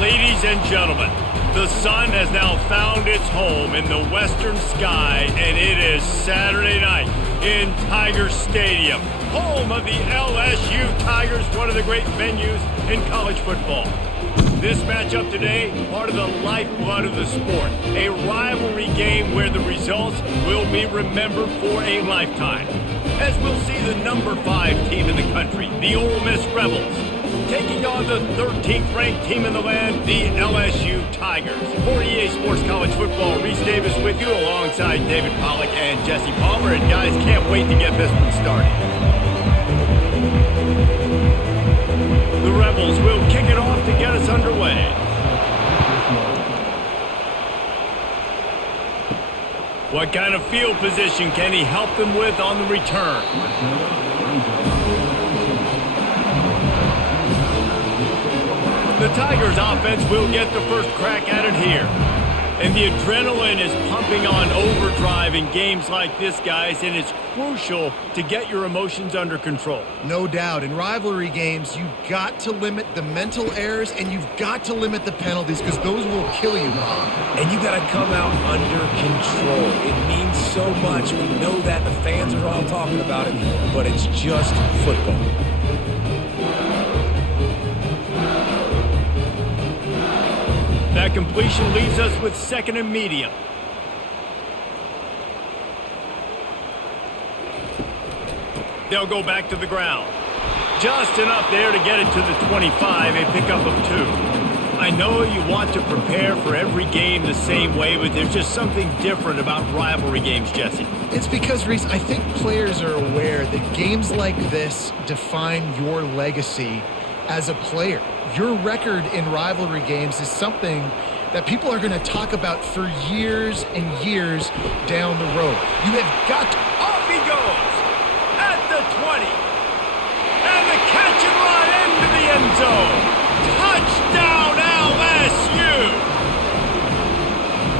Ladies and gentlemen, the sun has now found its home in the western sky, and it is Saturday night in Tiger Stadium, home of the LSU Tigers, one of the great venues in college football. This matchup today, part of the lifeblood of the sport, a rivalry game where the results will be remembered for a lifetime. As we'll see the number 5 team in the country, the Ole Miss Rebels, taking on the 13th ranked team in the land, the LSU Tigers. For EA Sports College Football, Reese Davis with you alongside David Pollack and Jesse Palmer. And guys, can't wait to get this one started. The Rebels will kick it off to get us underway. What kind of field position can he help them with on the return? The Tigers offense will get the first crack at it here. And the adrenaline is pumping on overdrive in games like this, guys, and it's crucial to get your emotions under control. No doubt. In rivalry games, you've got to limit the mental errors and you've got to limit the penalties because those will kill you, Bob. And you got to come out under control. It means so much. We know that. The fans are all talking about it, but it's just football. That completion leaves us with second and medium. They'll go back to the ground. Just enough there to get it to the 25, a pickup of 2. I know you want to prepare for every game the same way, but there's just something different about rivalry games, Jesse. It's because, Reese, I think players are aware that games like this define your legacy as a player. Your record in rivalry games is something that people are going to talk about for years and years down the road. You have got to... Off he goes! At the 20. And the catch and run into the end zone. Touchdown, LSU!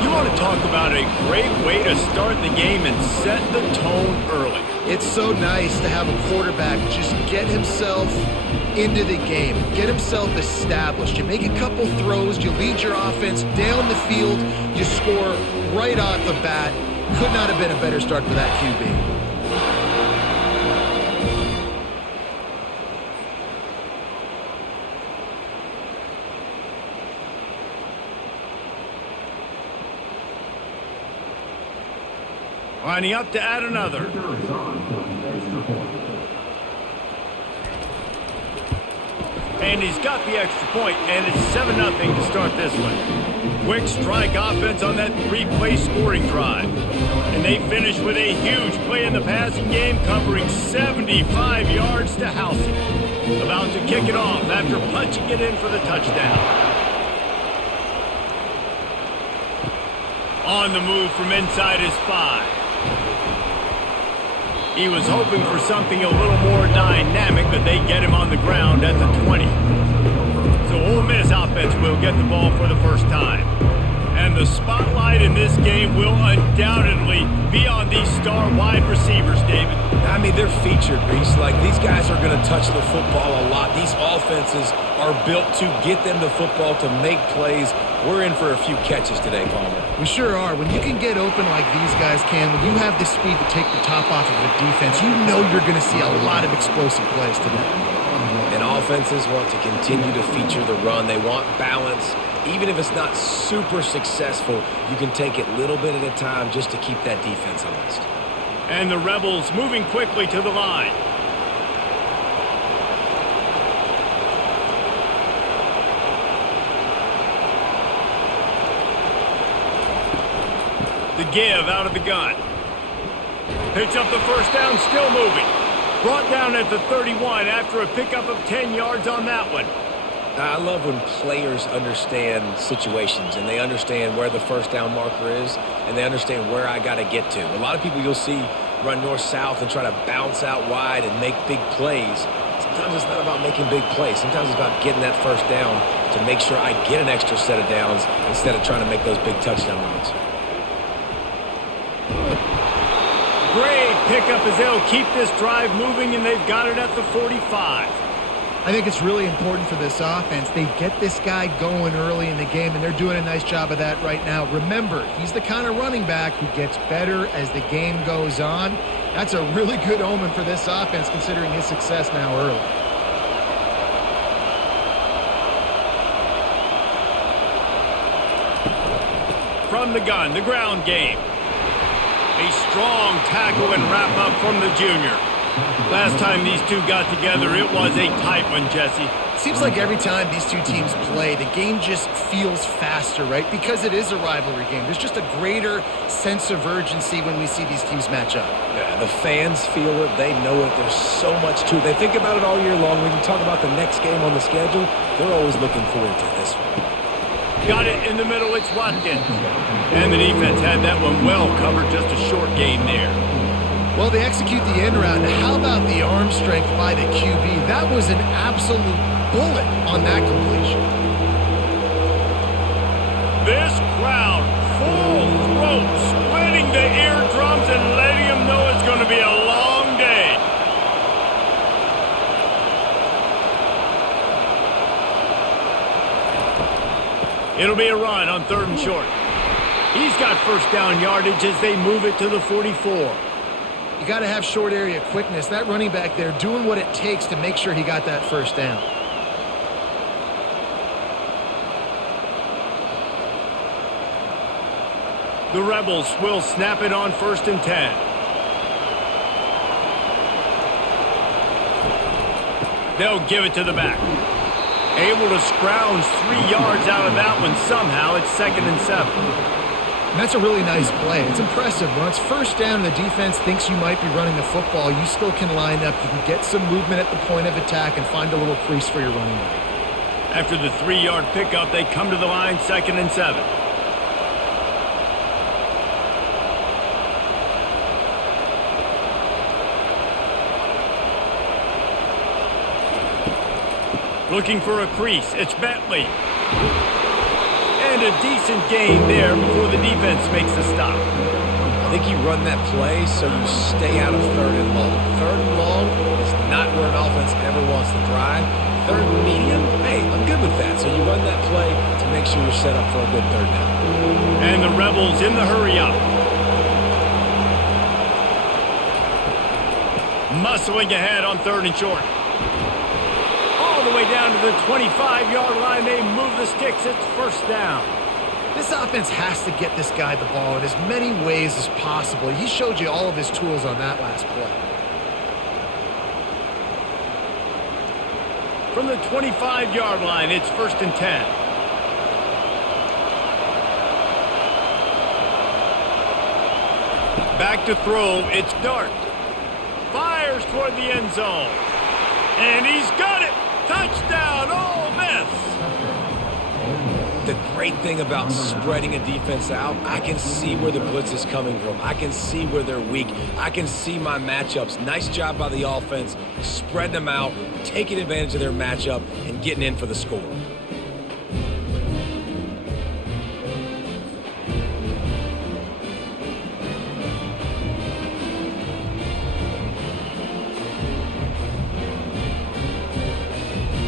You want to talk about a great way to start the game and set the tone early. It's so nice to have a quarterback just get himself into the game, get himself established. You make a couple throws, you lead your offense down the field, you score right off the bat. Could not have been a better start for that QB. Lining up to add another. And he's got the extra point, and it's 7-0 to start this one. Quick strike offense on that 3-play scoring drive. And they finish with a huge play in the passing game, covering 75 yards to house it. About to kick it off after punching it in for the touchdown. On the move from inside his 5. He was hoping for something a little more dynamic, but they get him on the ground at the 20. So Ole Miss offense will get the ball for the first time. And the spotlight in this game will undoubtedly be on these star wide receivers, David. I mean, they're featured, Reese. Like, these guys are going to touch the football a lot. These offenses are built to get them the football, to make plays. We're in for a few catches today, Palmer. We sure are. When you can get open like these guys can, when you have the speed to take the top off of a defense, you know you're going to see a lot of explosive plays today. And offenses want to continue to feature the run. They want balance. Even if it's not super successful, you can take it little bit at a time just to keep that defense honest. And the Rebels moving quickly to the line. The give out of the gun. Picks up the first down, still moving. Brought down at the 31 after a pickup of 10 yards on that one. I love when players understand situations and they understand where the first down marker is and they understand where I got to get to. A lot of people you'll see run north-south and try to bounce out wide and make big plays. Sometimes it's not about making big plays. Sometimes it's about getting that first down to make sure I get an extra set of downs instead of trying to make those big touchdown runs. Great pickup as they'll keep this drive moving, and they've got it at the 45. I think it's really important for this offense. They get this guy going early in the game, and they're doing a nice job of that right now. Remember, he's the kind of running back who gets better as the game goes on. That's a really good omen for this offense, considering his success now early. From the gun, the ground game. A strong tackle and wrap up from the junior. Last time these two got together, it was a tight one, Jesse. Seems like every time these two teams play, the game just feels faster, right? Because it is a rivalry game. There's just a greater sense of urgency when we see these teams match up. Yeah, the fans feel it. They know it. There's so much to it. They think about it all year long. We can talk about the next game on the schedule. They're always looking forward to this one. Got it in the middle, it's Watkins. And the defense had that one well covered, just a short game there. Well, they execute the end route. How about the arm strength by the QB? That was an absolute bullet on that completion. This crowd, full throat, splitting the eardrums and letting them know it's going to be a long day. It'll be a run on 3rd and short. He's got first down yardage as they move it to the 44. You got to have short area quickness. That running back there doing what it takes to make sure he got that first down. The Rebels will snap it on 1st and 10. They'll give it to the back. Able to scrounge 3 yards out of that one somehow. It's 2nd and 7. And that's a really nice play. It's impressive. When it's first down and the defense thinks you might be running the football, you still can line up. You can get some movement at the point of attack and find a little crease for your running back. After the 3-yard pickup, they come to the line, 2nd and 7. Looking for a crease, it's Bentley. And a decent gain there before the defense makes the stop. I think you run that play so you stay out of 3rd and long. 3rd and long is not where an offense ever wants to thrive. 3rd and medium, hey, I'm good with that. So you run that play to make sure you're set up for a good 3rd down. And the Rebels in the hurry up. Muscling ahead on 3rd and short. All the way down to the 25-yard line, they move the sticks. It's 1st down. This offense has to get this guy the ball in as many ways as possible. He showed you all of his tools on that last play. From the 25-yard line, it's 1st and 10. Back to throw, it's Dart. Fires toward the end zone. And he's got it! Touchdown, Ole Miss! The great thing about spreading a defense out, I can see where the blitz is coming from. I can see where they're weak. I can see my matchups. Nice job by the offense, spreading them out, taking advantage of their matchup, and getting in for the score.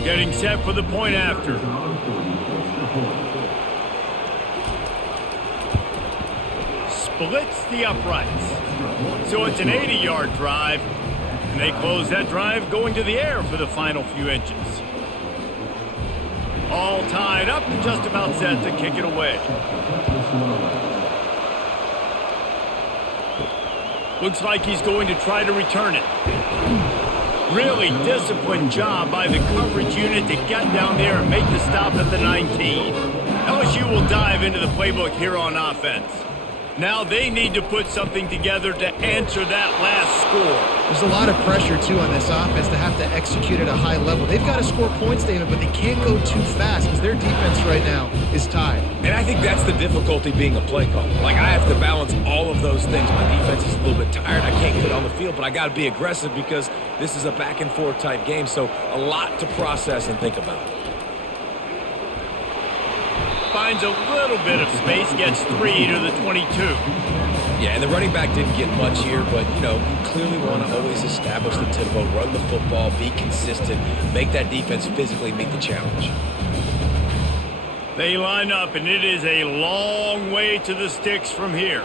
Getting set for the point after. Splits the uprights. So it's an 80-yard drive. And they close that drive going to the air for the final few inches. All tied up and just about set to kick it away. Looks like he's going to try to return it. Really disciplined job by the coverage unit to get down there and make the stop at the 19. LSU will dive into the playbook here on offense. Now they need to put something together to answer that last score. There's a lot of pressure, too, on this offense to have to execute at a high level. They've got to score points, David, but they can't go too fast because their defense right now is tied. And I think that's the difficulty being a play caller. Like, I have to balance all of those things. My defense is a little bit tired. I can't get on the field, but I got to be aggressive because this is a back-and-forth type game, so a lot to process and think about. Finds a little bit of space, gets 3 to the 22. Yeah, and the running back didn't get much here, but, you clearly want to always establish the tempo, run the football, be consistent, make that defense physically meet the challenge. They line up, and it is a long way to the sticks from here.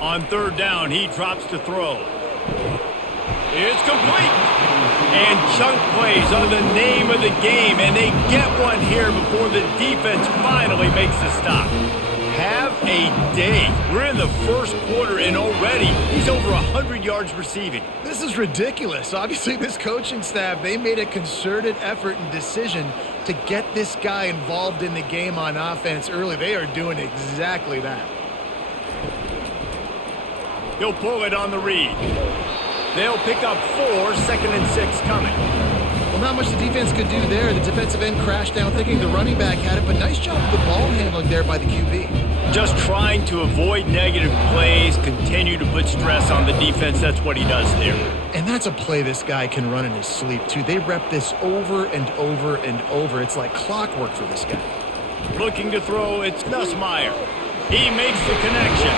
On third down, he drops to throw. It's complete. And chunk plays are the name of the game, and they get one here before the defense finally makes the stop. Have a day. We're in the first quarter, and already he's over 100 yards receiving. This is ridiculous. Obviously, this coaching staff, they made a concerted effort and decision to get this guy involved in the game on offense early. They are doing exactly that. He'll pull it on the read. They'll pick up 4, 2nd and 6 coming. Well, not much the defense could do there. The defensive end crashed down thinking the running back had it, but nice job with the ball handling there by the QB. Just trying to avoid negative plays, continue to put stress on the defense. That's what he does there. And that's a play this guy can run in his sleep, too. They rep this over and over and over. It's like clockwork for this guy. Looking to throw, it's Nussmeier. He makes the connection.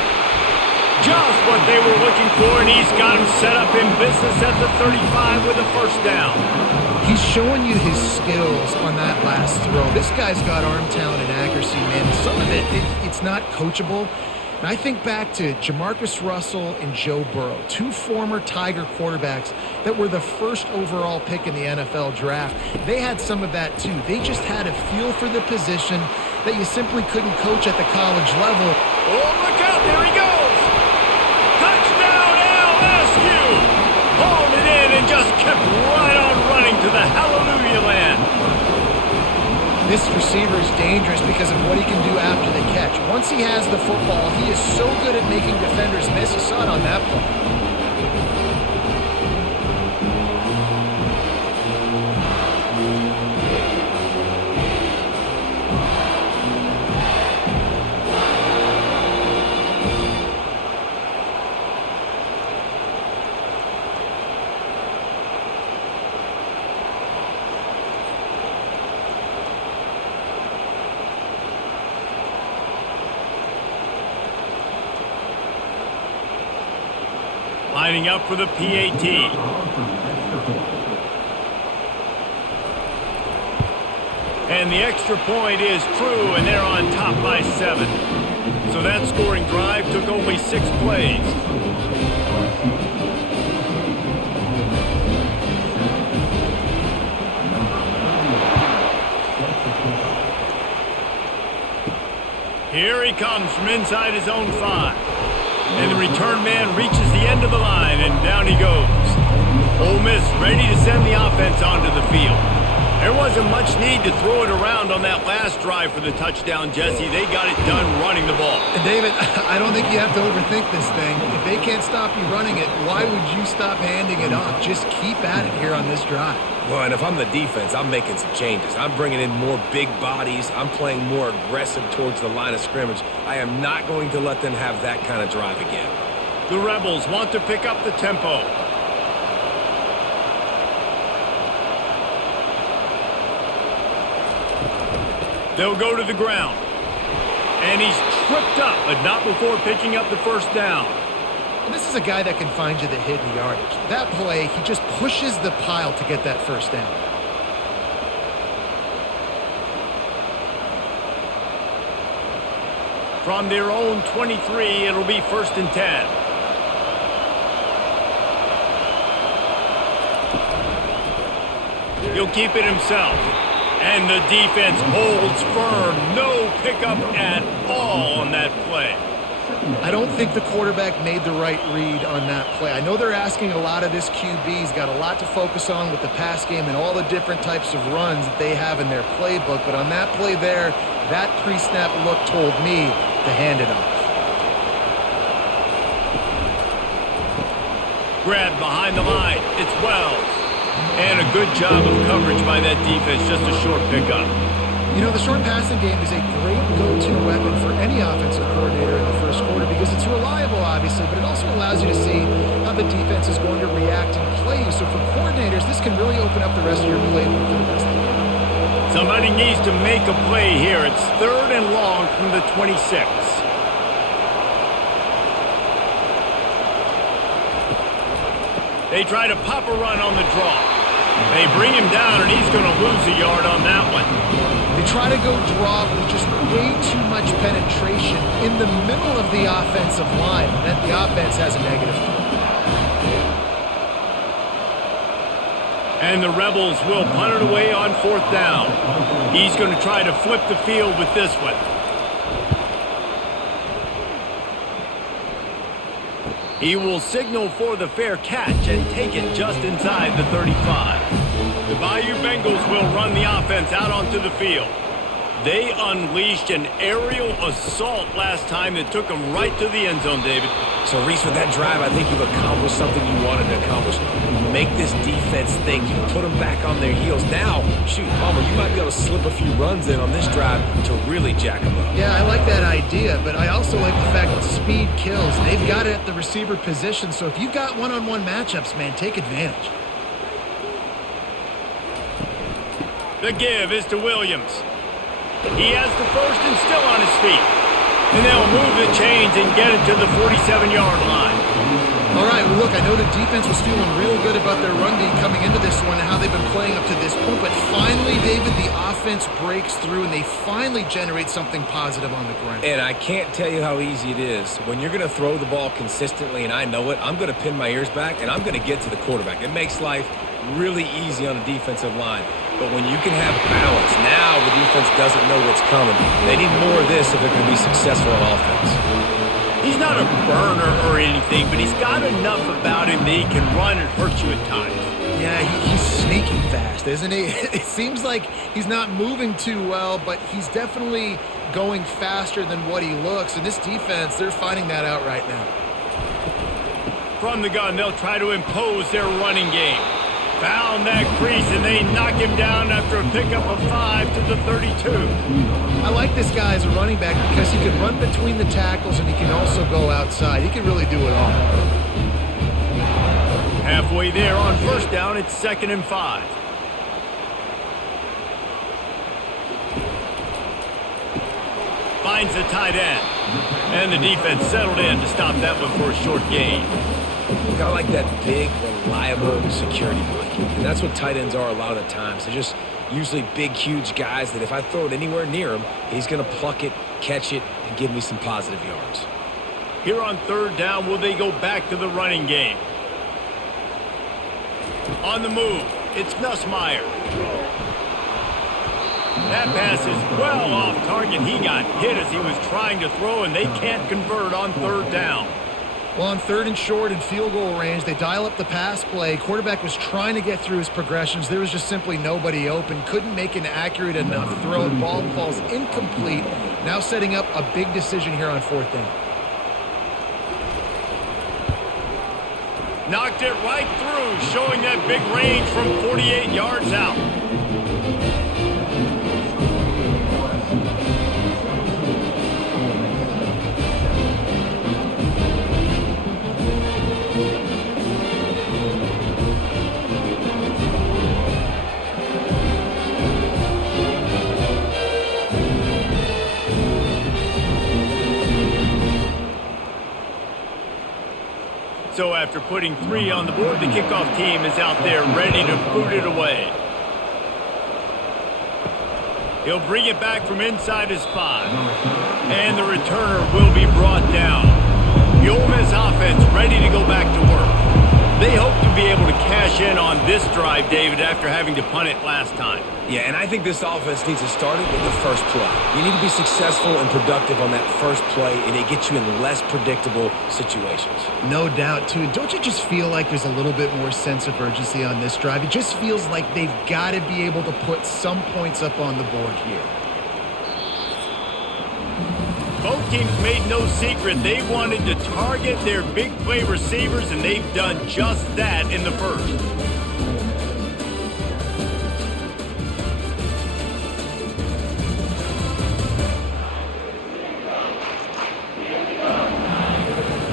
Just what they were looking for, and he's got him set up in business at the 35 with a first down. He's showing you his skills on that last throw. This guy's got arm talent and accuracy, man. Some of it's not coachable. And I think back to Jamarcus Russell and Joe Burrow, 2 former Tiger quarterbacks that were the first overall pick in the NFL draft. They had some of that, too. They just had a feel for the position that you simply couldn't coach at the college level. Oh, look out. There he goes. Touchdown, LSU. Hauled it in and just kept right on running to the hallelujah land. This receiver is dangerous because of what he can do after the catch. Once he has the football, he is so good at making defenders miss. You saw it on that play. Lining up for the PAT. And the extra point is true, and they're on top by 7. So that scoring drive took only 6 plays. Here he comes from inside his own 5. And the return man reaches the end of the line, and down he goes. Ole Miss ready to send the offense onto the field. There wasn't much need to throw it around on that last drive for the touchdown, Jesse. They got it done running the ball. And David, I don't think you have to overthink this thing. If they can't stop you running it, why would you stop handing it off? Just keep at it here on this drive. Well, and if I'm the defense, I'm making some changes. I'm bringing in more big bodies. I'm playing more aggressive towards the line of scrimmage. I am not going to let them have that kind of drive again. The Rebels want to pick up the tempo. They'll go to the ground. And he's tripped up, but not before picking up the first down. And this is a guy that can find you the hidden yardage. That play, he just pushes the pile to get that first down. From their own 23, it'll be 1st and 10. He'll keep it himself. And the defense holds firm. No pickup at all on that play. I don't think the quarterback made the right read on that play. I know they're asking a lot of this QB. He's got a lot to focus on with the pass game and all the different types of runs that they have in their playbook. But on that play there, that pre-snap look told me to hand it off. Grabbed behind the line. It's Wells. And a good job of coverage by that defense. Just a short pickup. You know, the short passing game is a great go-to weapon for any offensive coordinator in the first quarter because it's reliable, obviously, but it also allows you to see how the defense is going to react and play you. So for coordinators, this can really open up the rest of your playbook for the rest of the game. Somebody needs to make a play here. It's 3rd and long from the 26. They try to pop a run on the draw. They bring him down, and he's going to lose a yard on that one. They try to go draw, but there's just way too much penetration in the middle of the offensive line, and then the offense has a negative play. And the Rebels will punt it away on 4th down. He's going to try to flip the field with this one. He will signal for the fair catch and take it just inside the 35. The Bayou Bengals will run the offense out onto the field. They unleashed an aerial assault last time that took them right to the end zone, David. So, Reese, with that drive, I think you've accomplished something you wanted to accomplish. Make this defense think. You put them back on their heels. Now, shoot, Palmer, you might be able to slip a few runs in on this drive to really jack them up. Yeah, I like that idea, but I also like the fact that speed kills. They've got it at the receiver position, so if you've got one-on-one matchups, man, take advantage. The give is to Williams. He has the first and still on his feet. And they'll move the chains and get it to the 47-yard line. All right, well, look, I know the defense was feeling real good about their run game coming into this one and how they've been playing up to this point, but finally, David, the offense breaks through and they finally generate something positive on the ground. And I can't tell you how easy it is. When you're going to throw the ball consistently, and I know it, I'm going to pin my ears back and I'm going to get to the quarterback. It makes life really easy on a defensive line. But when you can have balance, now the defense doesn't know what's coming. They need more of this if they're going to be successful on offense. He's not a burner or anything, but he's got enough about him that he can run and hurt you at times. Yeah, he's sneaky fast, isn't he? It seems like he's not moving too well, but he's definitely going faster than what he looks. And this defense, they're finding that out right now. From the gun, they'll try to impose their running game. Found that crease, and they knock him down after a pickup of 5 to the 32. I like this guy as a running back because he can run between the tackles and he can also go outside. He can really do it all. Halfway there on 1st down, it's 2nd and 5. Finds the tight end. And the defense settled in to stop that one for a short gain. Kind of like that big, reliable security blanket. And that's what tight ends are a lot of the times. They're just usually big, huge guys that if I throw it anywhere near him, he's going to pluck it, catch it, and give me some positive yards. Here on 3rd down, will they go back to the running game? On the move, it's Nussmeier. That pass is well off target. He got hit as he was trying to throw, and they can't convert on 3rd down. Well, on 3rd and short and field goal range, they dial up the pass play. Quarterback was trying to get through his progressions. There was just simply nobody open. Couldn't make an accurate enough throw. Ball falls incomplete. Now setting up a big decision here on 4th down. Knocked it right through, showing that big range from 48 yards out. So after putting 3 on the board, the kickoff team is out there ready to boot it away. He'll bring it back from inside his 5. And the returner will be brought down. The Ole Miss offense ready to go back to work. They hope to be able to cash in on this drive, David, after having to punt it last time. Yeah, and I think this offense needs to start it with the first play. You need to be successful and productive on that first play, and it gets you in less predictable situations. No doubt, too. Don't you just feel like there's a little bit more sense of urgency on this drive? It just feels like they've got to be able to put some points up on the board here. Both teams made no secret they wanted to target their big play receivers, and they've done just that in the first.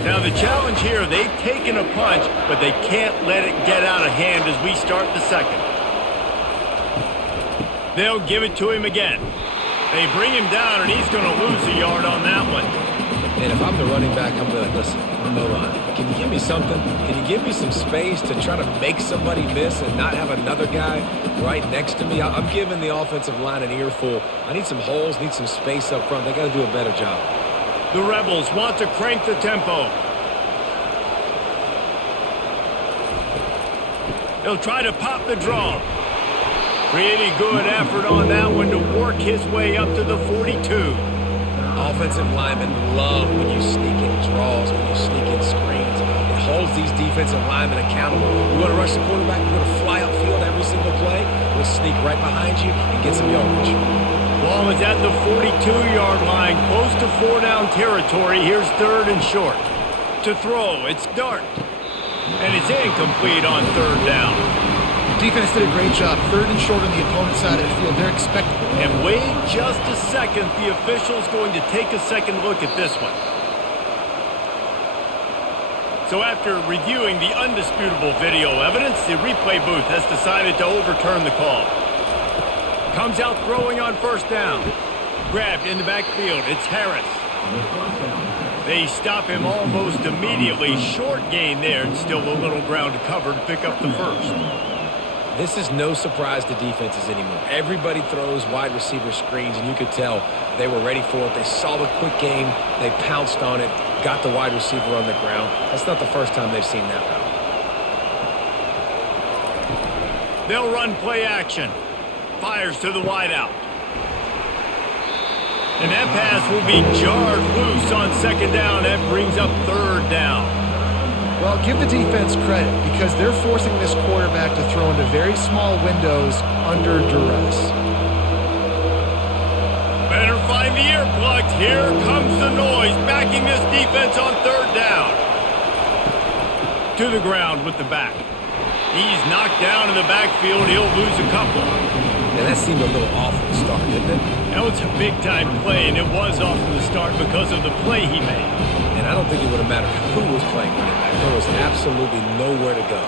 Now the challenge here, they've taken a punch, but they can't let it get out of hand as we start the second. They'll give it to him again. They bring him down, and he's going to lose a yard on that one. And if I'm the running back, I'm going to listen, no line. Can you give me something? Can you give me some space to try to make somebody miss and not have another guy right next to me? I'm giving the offensive line an earful. I need some holes, need some space up front. They got to do a better job. The Rebels want to crank the tempo. He'll try to pop the draw. Pretty good effort on that one to work his way up to the 42. Offensive linemen love when you sneak in draws, when you sneak in screens. It holds these defensive linemen accountable. We're going to rush the quarterback. We're going to fly upfield every single play. We'll sneak right behind you and get some yardage. Ball is at the 42-yard line, close to 4-down territory. Here's 3rd and short. To throw, it's Dart. And it's incomplete on 3rd down. Defense did a great job. 3rd and short on the opponent's side of the field. They're expecting. And wait just a second. The official's going to take a second look at this one. So after reviewing the undisputable video evidence, the replay booth has decided to overturn the call. Comes out throwing on 1st down. Grabbed in the backfield. It's Harris. They stop him almost immediately. Short gain there, and still a little ground to cover to pick up the 1st. This is no surprise to defenses anymore. Everybody throws wide receiver screens, and you could tell they were ready for it. They saw the quick game. They pounced on it, got the wide receiver on the ground. That's not the first time they've seen that route. They'll run play action. Fires to the wideout. And that pass will be jarred loose on 2nd down. That brings up 3rd down. Well, give the defense credit because they're forcing this quarterback to throw into very small windows under duress. Better find the earplugs. Here comes the noise, backing this defense on 3rd down. To the ground with the back. He's knocked down in the backfield. He'll lose a couple. And that seemed a little off at the start, didn't it? That was a big-time play, and it was off from the start because of the play he made. And I don't think it would have mattered who was playing running back. There was absolutely nowhere to go.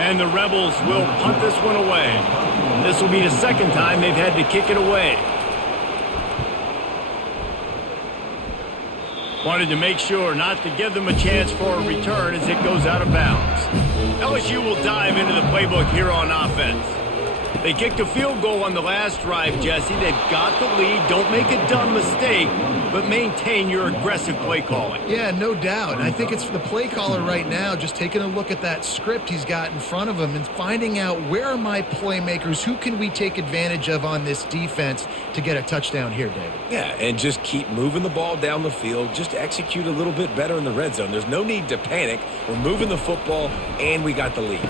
And the Rebels will punt this one away. This will be the 2nd time they've had to kick it away. Wanted to make sure not to give them a chance for a return as it goes out of bounds. LSU will dive into the playbook here on offense. They kicked a field goal on the last drive, Jesse. They've got the lead. Don't make a dumb mistake, but maintain your aggressive play calling. Yeah, no doubt. And I think it's the play caller right now just taking a look at that script he's got in front of him and finding out where are my playmakers, who can we take advantage of on this defense to get a touchdown here, David. Yeah, and just keep moving the ball down the field. Just execute a little bit better in the red zone. There's no need to panic. We're moving the football, and we got the lead.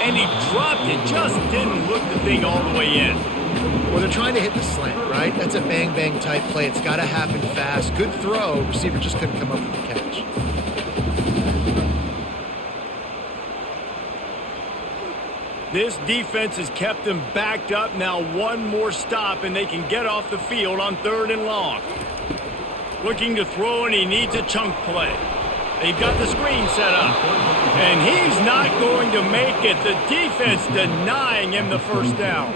And he dropped it, just didn't look the thing all the way in. Well, they're trying to hit the slant, right? That's a bang-bang type play. It's got to happen fast. Good throw. Receiver just couldn't come up with the catch. This defense has kept them backed up. Now one more stop, and they can get off the field on 3rd and long. Looking to throw, and he needs a chunk play. They've got the screen set up. And he's not going to make it. The defense denying him the 1st down.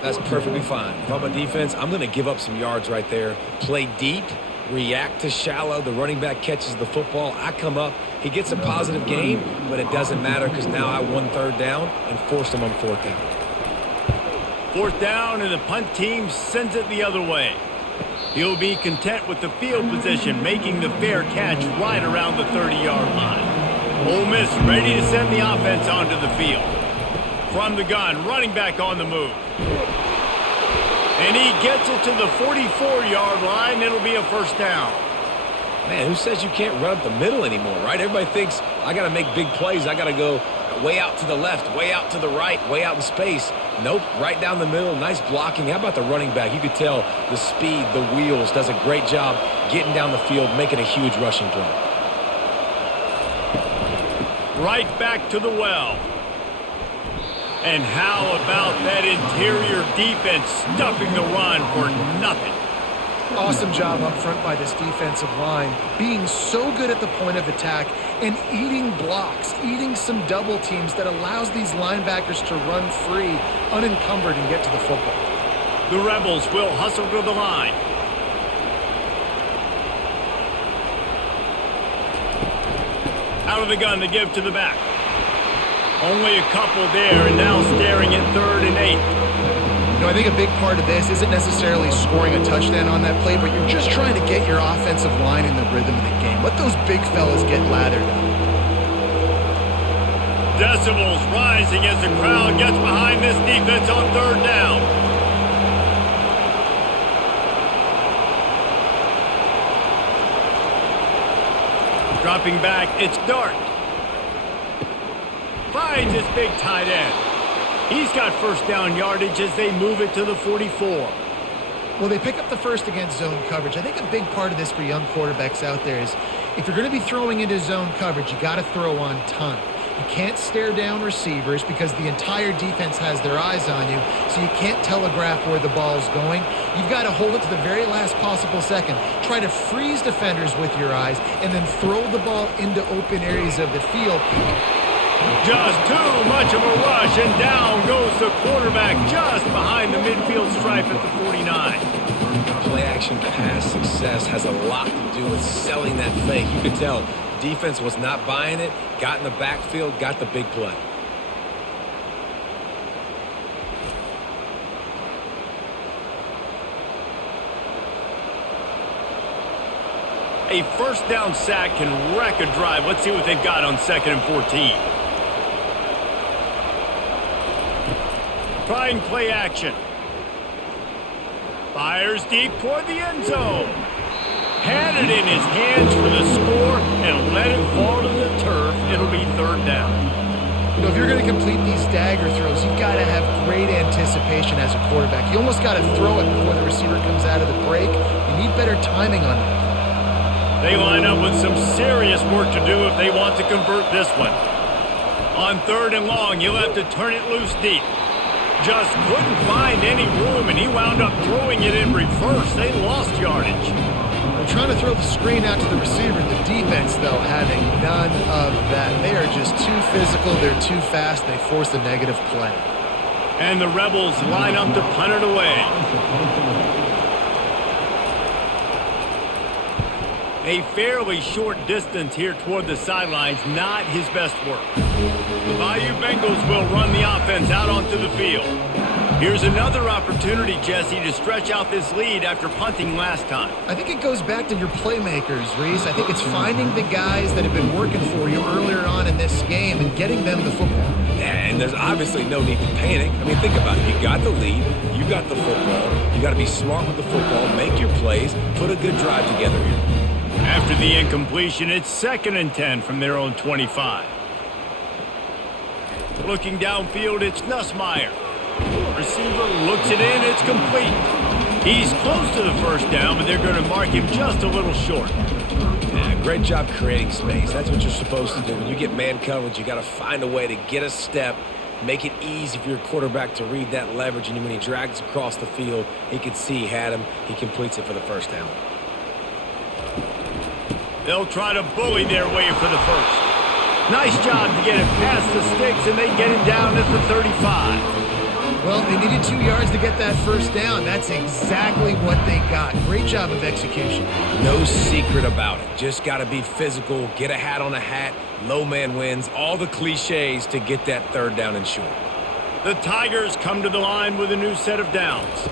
That's perfectly fine. If I'm a defense, I'm going to give up some yards right there. Play deep, react to shallow. The running back catches the football. I come up. He gets a positive gain, but it doesn't matter because now I won 3rd down and forced him on 4th down. 4th down, and the punt team sends it the other way. He'll be content with the field position, making the fair catch right around the 30-yard line. Ole Miss ready to send the offense onto the field. From the gun, running back on the move. And he gets it to the 44-yard line. It'll be a 1st down. Man, who says you can't run up the middle anymore, right? Everybody thinks I got to make big plays. I got to go way out to the left, way out to the right, way out in space. Nope, right down the middle. Nice blocking. How about the running back? You could tell the speed, the wheels, does a great job getting down the field, making a huge rushing play. Right back to the well. And how about that interior defense stuffing the run for nothing? Awesome job up front by this defensive line, being so good at the point of attack and eating blocks, eating some double teams that allows these linebackers to run free, unencumbered, and get to the football. The Rebels will hustle to the line. Out of the gun to give to the back. Only a couple there, and now staring at 3rd and 8. You know, I think a big part of this isn't necessarily scoring a touchdown on that play, but you're just trying to get your offensive line in the rhythm of the game. Let those big fellas get lathered up. Decibels rising as the crowd gets behind this defense on 3rd down. Dropping back, it's Dart. Finds his big tight end. He's got first down yardage as they move it to the 44. Well, they pick up the first against zone coverage. I think a big part of this for young quarterbacks out there is if you're going to be throwing into zone coverage, you got to throw on time. You can't stare down receivers because the entire defense has their eyes on you, so you can't telegraph where the ball's going. You've got to hold it to the very last possible second. Try to freeze defenders with your eyes and then throw the ball into open areas of the field. Just too much of a rush, and down goes the quarterback just behind the midfield stripe at the 49. Play-action pass success has a lot to do with selling that fake. You could tell defense was not buying it, got in the backfield, got the big play. A first down sack can wreck a drive. Let's see what they've got on 2nd and 14. Trying play action. Fires deep toward the end zone. Had it in his hands for the score and let it fall to the turf. It'll be 3rd down. You know, if you're going to complete these dagger throws, you've got to have great anticipation as a quarterback. You almost got to throw it before the receiver comes out of the break. You need better timing on that. They line up with some serious work to do if they want to convert this one. On 3rd and long, you'll have to turn it loose deep. Just couldn't find any room, and he wound up throwing it in reverse. They lost yardage. They're trying to throw the screen out to the receiver. The defense, though, having none of that. They are just too physical. They're too fast. They force a negative play. And the Rebels line up to punt it away. A fairly short distance here toward the sidelines, not his best work. The Bayou Bengals will run the offense out onto the field. Here's another opportunity, Jesse, to stretch out this lead after punting last time. I think it goes back to your playmakers, Reese. I think it's finding the guys that have been working for you earlier on in this game and getting them the football. Yeah, and there's obviously no need to panic. I mean, think about it. You got the lead. You got the football. You got to be smart with the football, make your plays, put a good drive together here. After the incompletion, it's 2nd and 10 from their own 25. Looking downfield, it's Nussmeier. Receiver looks it in, it's complete. He's close to the first down, but they're going to mark him just a little short. Yeah, great job creating space. That's what you're supposed to do. When you get man coverage, you got to find a way to get a step, make it easy for your quarterback to read that leverage, and when he drags across the field, he can see he had him. He completes it for the first down. They'll try to bully their way for the first. Nice job to get it past the sticks, and they get it down at the 35. Well, they needed 2 yards to get that first down. That's exactly what they got. Great job of execution. No secret about it. Just got to be physical, get a hat on a hat, low man wins, all the cliches to get that 3rd down and short. The Tigers come to the line with a new set of downs.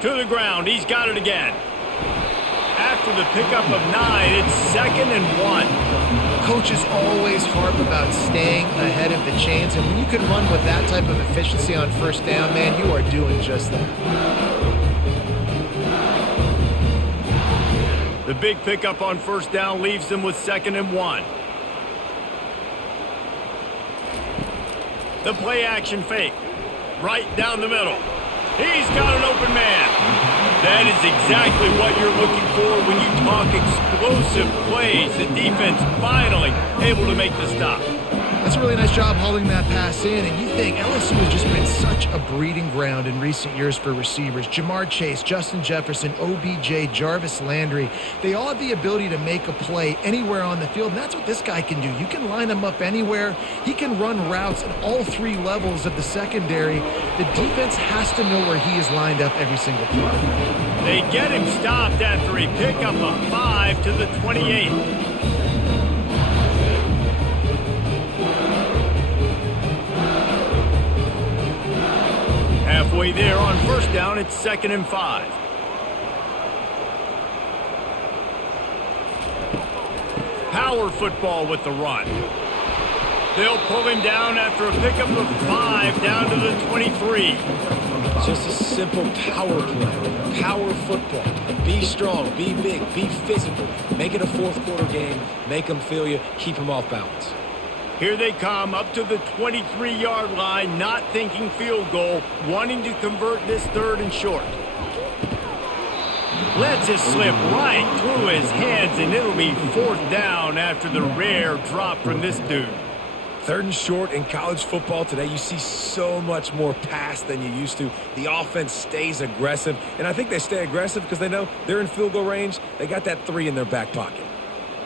To the ground, he's got it again. After the pickup of 9, it's 2nd and 1. Coaches always harp about staying ahead of the chains, and when you can run with that type of efficiency on first down, man, you are doing just that. The big pickup on first down leaves them with 2nd and 1. The play action fake. Right down the middle. He's got an open man. That is exactly what you're looking for when you talk explosive plays. The defense finally able to make the stop. That's a really nice job holding that pass in, and you think LSU has just been such a breeding ground in recent years for receivers. Jamar Chase, Justin Jefferson, OBJ, Jarvis Landry, they all have the ability to make a play anywhere on the field, and that's what this guy can do. You can line him up anywhere. He can run routes at all three levels of the secondary. The defense has to know where he is lined up every single play. They get him stopped after he picked up a 5 to the 28. Halfway there on first down, it's 2nd and 5. Power football with the run. They'll pull him down after a pickup of 5 down to the 23. Just a simple power play. Power football. Be strong, be big, be physical. Make it a fourth quarter game. Make them feel you. Keep them off balance. Here they come up to the 23-yard line, not thinking field goal, wanting to convert this 3rd and short. Lets it slip right through his hands, and it'll be 4th down after the rare drop from this dude. 3rd and short in college football today, you see so much more pass than you used to. The offense stays aggressive, and I think they stay aggressive because they know they're in field goal range. They got that 3 in their back pocket.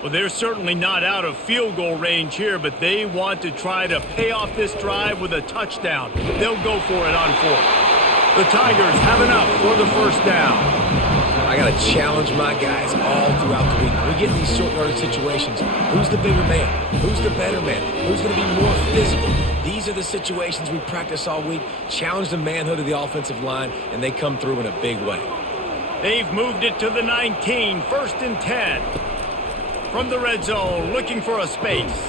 Well, they're certainly not out of field goal range here, but they want to try to pay off this drive with a touchdown. They'll go for it on 4th. The Tigers have enough for the 1st down. I got to challenge my guys all throughout the week. We get in these short yardage situations. Who's the bigger man? Who's the better man? Who's going to be more physical? These are the situations we practice all week. Challenge the manhood of the offensive line, and they come through in a big way. They've moved it to the 19, 1st and 10. From the red zone, looking for a space.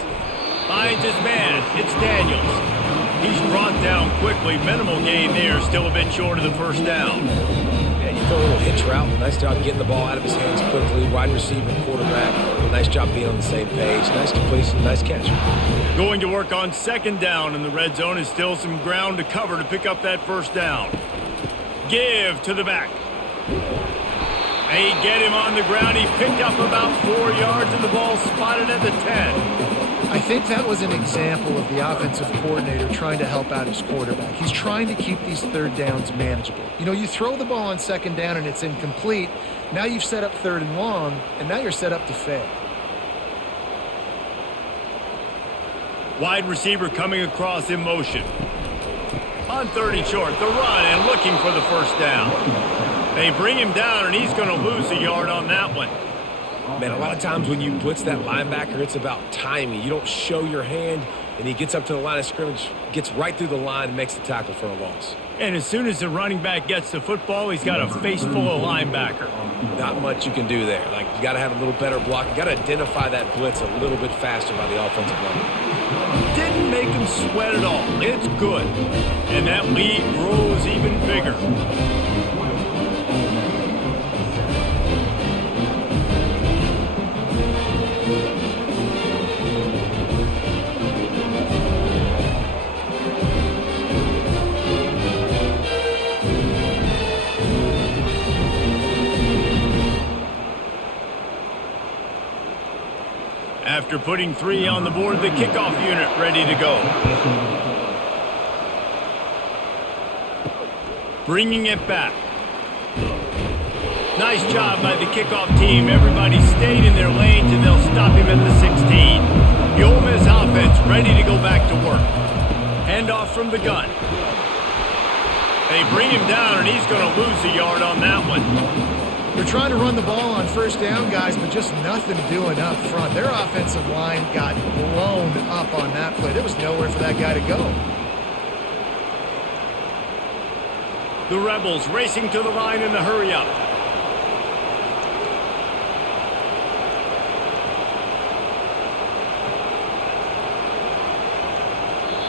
Finds his man. It's Daniels. He's brought down quickly. Minimal gain there. Still a bit short of the 1st down. And you throw a little hitch route. Nice job getting the ball out of his hands quickly. Wide receiver, quarterback. Nice job being on the same page. Nice completion. Nice catch. Going to work on 2nd down in the red zone. Is still some ground to cover to pick up that 1st down. Give to the back. They get him on the ground. He picked up about 4 yards, and the ball spotted at the 10. I think that was an example of the offensive coordinator trying to help out his quarterback. He's trying to keep these 3rd downs manageable. You know, you throw the ball on 2nd down and it's incomplete. Now you've set up 3rd and long, and now you're set up to fail. Wide receiver coming across in motion. On 3rd and short, the run and looking for the 1st down. They bring him down, and he's going to lose a yard on that one. Man, a lot of times when you blitz that linebacker, it's about timing. You don't show your hand, and he gets up to the line of scrimmage, gets right through the line, and makes the tackle for a loss. And as soon as the running back gets the football, he's got a face full of linebacker. Not much you can do there. Like, you got to have a little better block. You got to identify that blitz a little bit faster by the offensive line. Didn't make him sweat at all. It's good. And that lead grows even bigger. After putting 3 on the board, the kickoff unit ready to go. Bringing it back. Nice job by the kickoff team. Everybody stayed in their lanes, and they'll stop him at the 16. The Ole Miss offense ready to go back to work. Handoff from the gun. They bring him down, and he's going to lose a yard on that one. They're trying to run the ball on 1st down, guys, but just nothing doing up front. Their offensive line got blown up on that play. There was nowhere for that guy to go. The Rebels racing to the line in the hurry-up.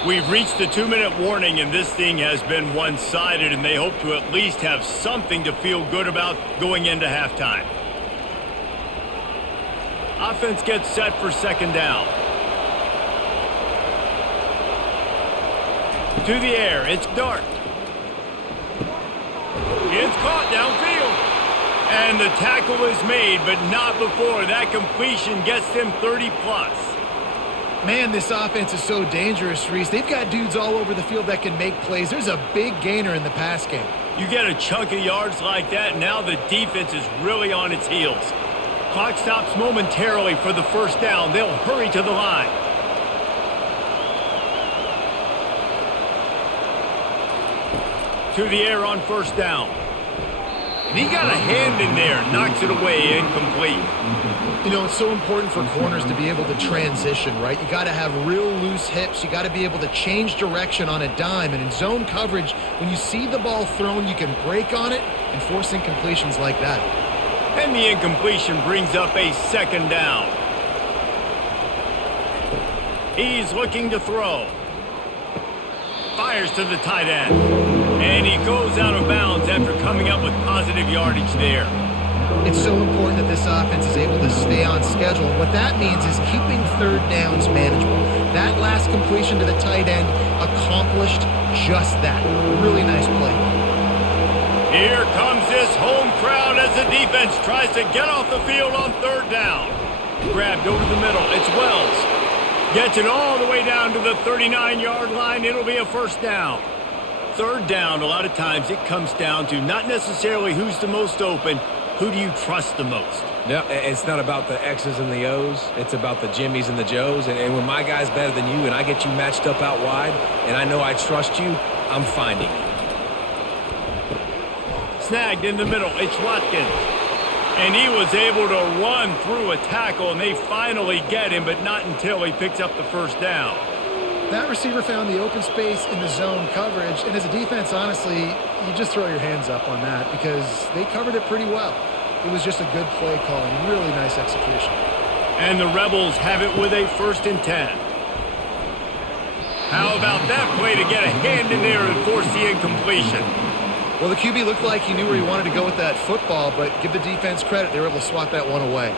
We've reached the 2-minute warning, and this thing has been one-sided, and they hope to at least have something to feel good about going into halftime. Offense gets set for 2nd down. To the air, it's Dart. It's caught downfield. And the tackle is made, but not before that completion gets them 30+. Man, this offense is so dangerous, Reese. They've got dudes all over the field that can make plays. There's a big gainer in the pass game. You get a chunk of yards like that, now the defense is really on its heels. Clock stops momentarily for the first down. They'll hurry to the line. To the air on first down. And he got a hand in there, knocks it away, incomplete. You know, it's so important for corners to be able to transition, right? You got to have real loose hips. You got to be able to change direction on a dime. And in zone coverage, when you see the ball thrown, you can break on it and force incompletions like that. And the incompletion brings up a second down. He's looking to throw. Fires to the tight end. And he goes out of bounds after coming up with positive yardage there. It's so important that this offense is able to stay on schedule. And what that means is keeping third downs manageable. That last completion to the tight end accomplished just that. Really nice play. Here comes this home crowd as the defense tries to get off the field on third down. Grabbed over the middle. It's Wells. Gets it all the way down to the 39-yard line. It'll be a first down. Third down, a lot of times it comes down to not necessarily who's the most open, who do you trust the most? No, it's not about the X's and the O's. It's about the Jimmies and the Joes. And when my guy's better than you and I get you matched up out wide and I know I trust you, I'm finding you. Snagged in the middle. It's Watkins. And he was able to run through a tackle, and they finally get him, but not until he picks up the first down. That receiver found the open space in the zone coverage, and as a defense, honestly, you just throw your hands up on that because they covered it pretty well. It was just a good play call and really nice execution. And the Rebels have it with a 1st and 10. How about that play to get a hand in there and force the incompletion? Well, the QB looked like he knew where he wanted to go with that football, but give the defense credit. They were able to swat that one away.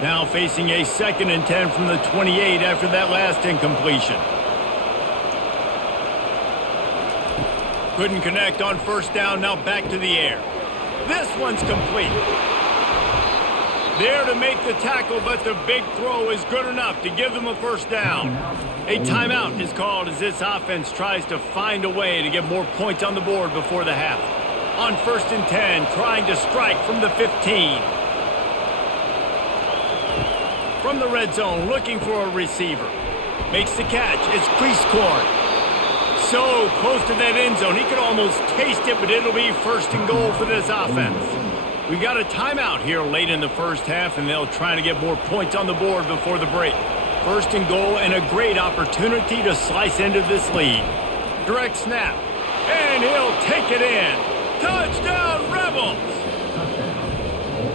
Now facing a 2nd and 10 from the 28 after that last incompletion. Couldn't connect on first down, now back to the air. This one's complete. There to make the tackle, but the big throw is good enough to give them a first down. A timeout is called as this offense tries to find a way to get more points on the board before the half. On 1st and 10, trying to strike from the 15. From the red zone, looking for a receiver. Makes the catch. It's Cleescorn. So close to that end zone. He could almost taste it, but it'll be 1st and goal for this offense. We've got a timeout here late in the first half, and they'll try to get more points on the board before the break. 1st and goal, and a great opportunity to slice into this lead. Direct snap. And he'll take it in. Touchdown, Rebels!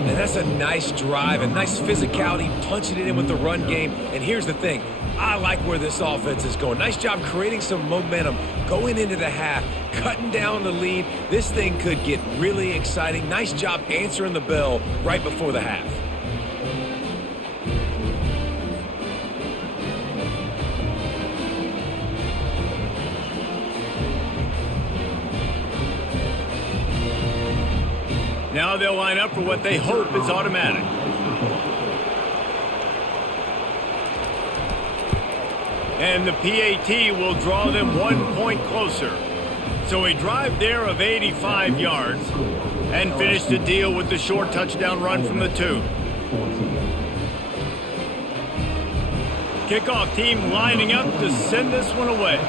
And that's a nice drive, a nice physicality, punching it in with the run game. And here's the thing. I like where this offense is going. Nice job creating some momentum, going into the half, cutting down the lead. This thing could get really exciting. Nice job answering the bell right before the half. Now they'll line up for what they hope is automatic. And the PAT will draw them 1 point closer. So a drive there of 85 yards and finish the deal with the short touchdown run from the 2. Kickoff team lining up to send this one away.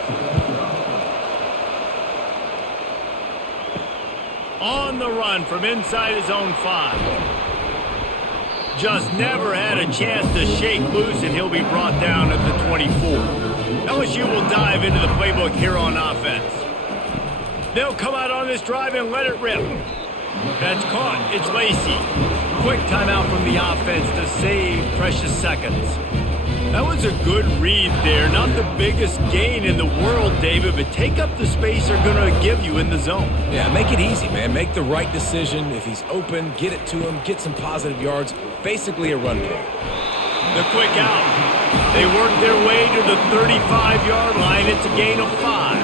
On the run from inside his own 5. Just never had a chance to shake loose, and he'll be brought down at the 24. LSU will dive into the playbook here on offense. They'll come out on this drive and let it rip. That's caught. It's Lacey. Quick timeout from the offense to save precious seconds. That was a good read there. Not the biggest gain in the world, David, but take up the space they're going to give you in the zone. Yeah, make it easy, man. Make the right decision. If he's open, get it to him, get some positive yards. Basically a run play. The quick out. They work their way to the 35-yard line. It's a gain of 5.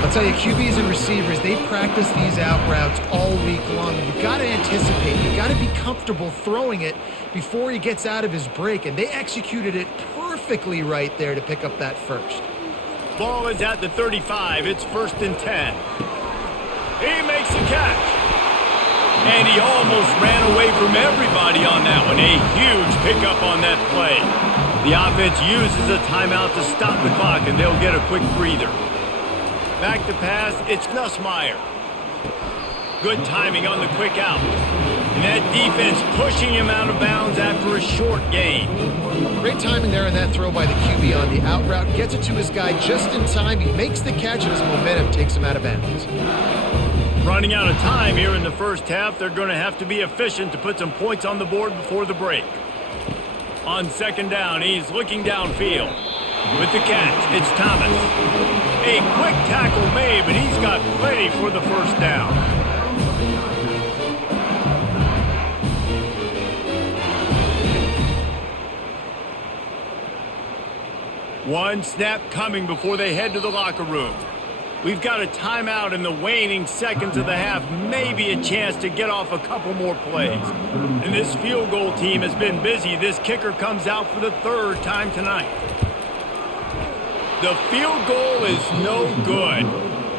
I'll tell you, QBs and receivers, they practice these out routes all week long. You've got to anticipate. You've got to be comfortable throwing it before he gets out of his break, and they executed it perfectly right there to pick up that first. Ball is at the 35. It's 1st and 10. He makes the catch. And he almost ran away from everybody on that one. A huge pickup on that play. The offense uses a timeout to stop the clock, and they'll get a quick breather. Back to pass, it's Nussmeier. Good timing on the quick out. And that defense pushing him out of bounds after a short gain. Great timing there in that throw by the QB on the out route. Gets it to his guy just in time. He makes the catch, and his momentum takes him out of bounds. Running out of time here in the first half. They're going to have to be efficient to put some points on the board before the break. On 2nd down, he's looking downfield. With the catch, it's Thomas. A quick tackle made, but he's got plenty for the first down. One snap coming before they head to the locker room. We've got a timeout in the waning seconds of the half, maybe a chance to get off a couple more plays. And this field goal team has been busy. This kicker comes out for the 3rd time tonight. The field goal is no good.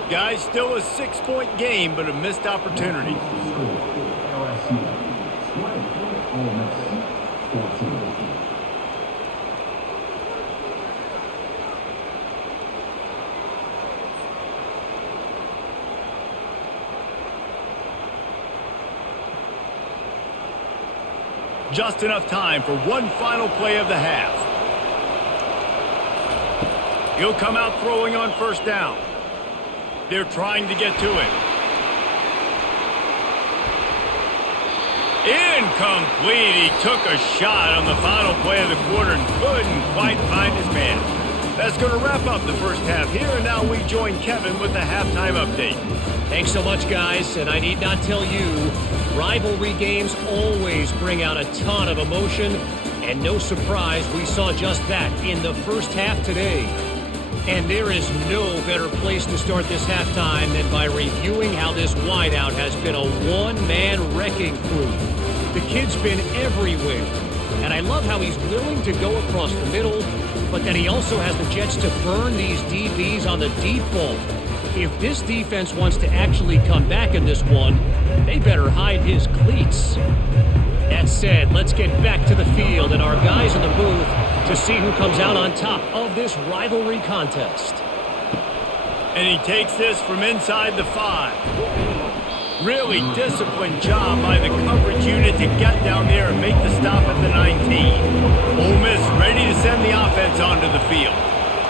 Guys, still a 6-point game, but a missed opportunity. LSU 20, Ole Miss 14. Just enough time for one final play of the half. He'll come out throwing on 1st down. They're trying to get to it. Incomplete. He took a shot on the final play of the quarter and couldn't quite find his man. That's going to wrap up the first half here, and now we join Kevin with the halftime update. Thanks so much, guys, and I need not tell you, rivalry games always bring out a ton of emotion, and no surprise, we saw just that in the first half today. And there is no better place to start this halftime than by reviewing how this wideout has been a one-man wrecking crew. The kid's been everywhere, and I love how he's willing to go across the middle, but then he also has the jets to burn these DBs on the deep ball. If this defense wants to actually come back in this one, they better hide his cleats. That said, let's get back to the field and our guys in the booth to see who comes out on top of this rivalry contest. And he takes this from inside the 5. Really disciplined job by the coverage unit to get down there and make the stop at the 19. Ole Miss ready to send the offense onto the field.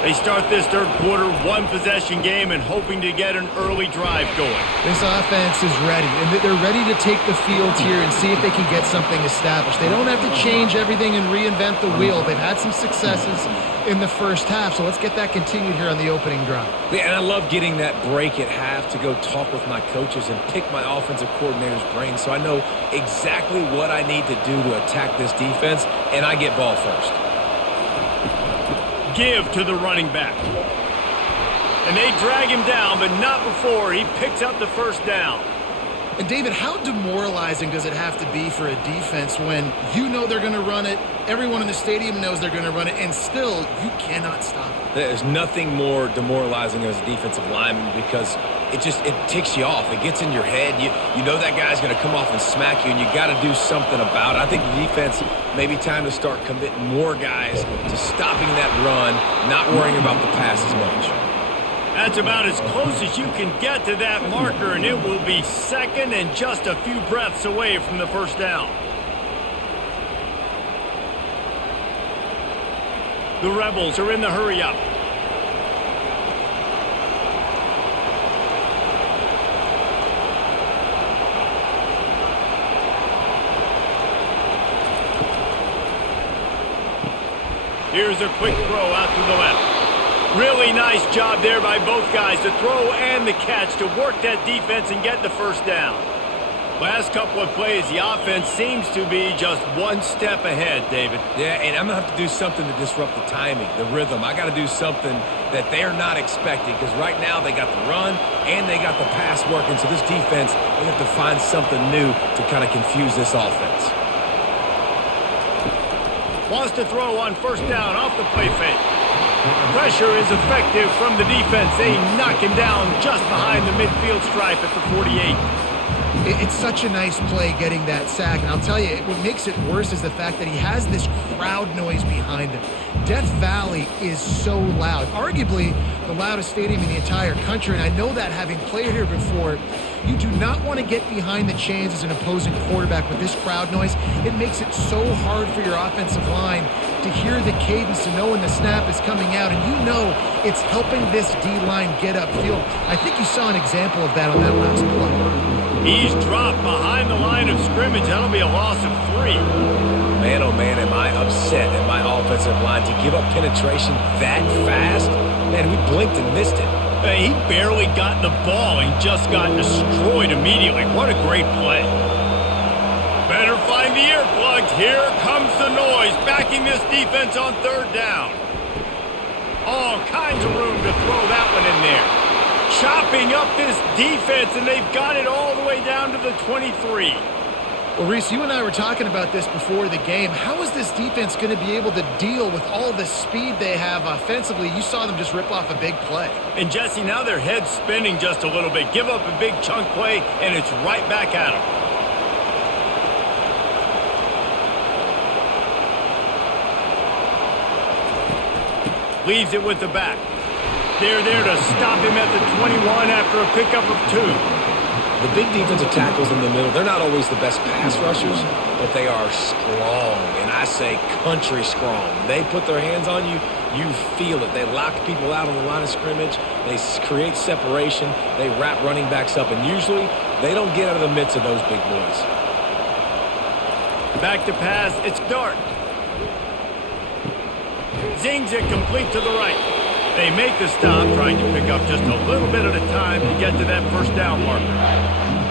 They start this 3rd quarter, 1-possession game, and hoping to get an early drive going. This offense is ready, and they're ready to take the field here and see if they can get something established. They don't have to change everything and reinvent the wheel. They've had some successes in the first half, so let's get that continued here on the opening drive. Yeah, and I love getting that break at half to go talk with my coaches and pick my offensive coordinator's brain so I know exactly what I need to do to attack this defense, and I get ball first. Give to the running back. And they drag him down, but not before he picks up the 1st down. And David, how demoralizing does it have to be for a defense when you know they're going to run it, everyone in the stadium knows they're going to run it, and still you cannot stop it? There's nothing more demoralizing as a defensive lineman because it ticks you off. It gets in your head. You know that guy's going to come off and smack you, and you got to do something about it. I think the defense maybe time to start committing more guys to stopping that run, not worrying about the pass as much. That's about as close as you can get to that marker, and it will be 2nd and just a few breaths away from the 1st down. The Rebels are in the hurry-up. Here's a quick throw out to the left. Really nice job there by both guys to throw and the catch to work that defense and get the 1st down. Last couple of plays, the offense seems to be just one step ahead, David. Yeah, and I'm going to have to do something to disrupt the timing, the rhythm. I got to do something that they're not expecting because right now they got the run and they got the pass working. So this defense, they have to find something new to kind of confuse this offense. Wants to throw on first down off the play fake. Pressure is effective from the defense. They knock him down just behind the midfield stripe at the 48. It's such a nice play getting that sack. And I'll tell you, what makes it worse is the fact that he has this crowd noise behind him. Death Valley is so loud. Arguably the loudest stadium in the entire country. And I know that having played here before, you do not want to get behind the chains as an opposing quarterback with this crowd noise. It makes it so hard for your offensive line to hear the cadence, to know when the snap is coming out. And you know it's helping this D-line get upfield. I think you saw an example of that on that last play. He's dropped behind the line of scrimmage. That'll be a loss of 3. Man, oh man, am I upset at my offensive line to give up penetration that fast? Man, we blinked and missed it. He barely got the ball and just got destroyed immediately. What a great play. Better find the earplugs. Here comes the noise, backing this defense on third down. All kinds of room to throw that one in there. Chopping up this defense, and they've got it all the way down to the 23. Well, Reese, you and I were talking about this before the game. How is this defense going to be able to deal with all the speed they have offensively? You saw them just rip off a big play. And, Jesse, now their head's spinning just a little bit. Give up a big chunk play, and it's right back at them. Leaves it with the back. They're there to stop him at the 21 after a pickup of 2. The big defensive tackles in the middle, they're not always the best pass rushers, but they are strong, and I say country strong. When they put their hands on you, you feel it. They lock people out on the line of scrimmage. They create separation. They wrap running backs up, and usually they don't get out of the midst of those big boys. Back to pass. It's Dart. Zings it complete to the right. They make the stop, trying to pick up just a little bit at a time to get to that first down marker.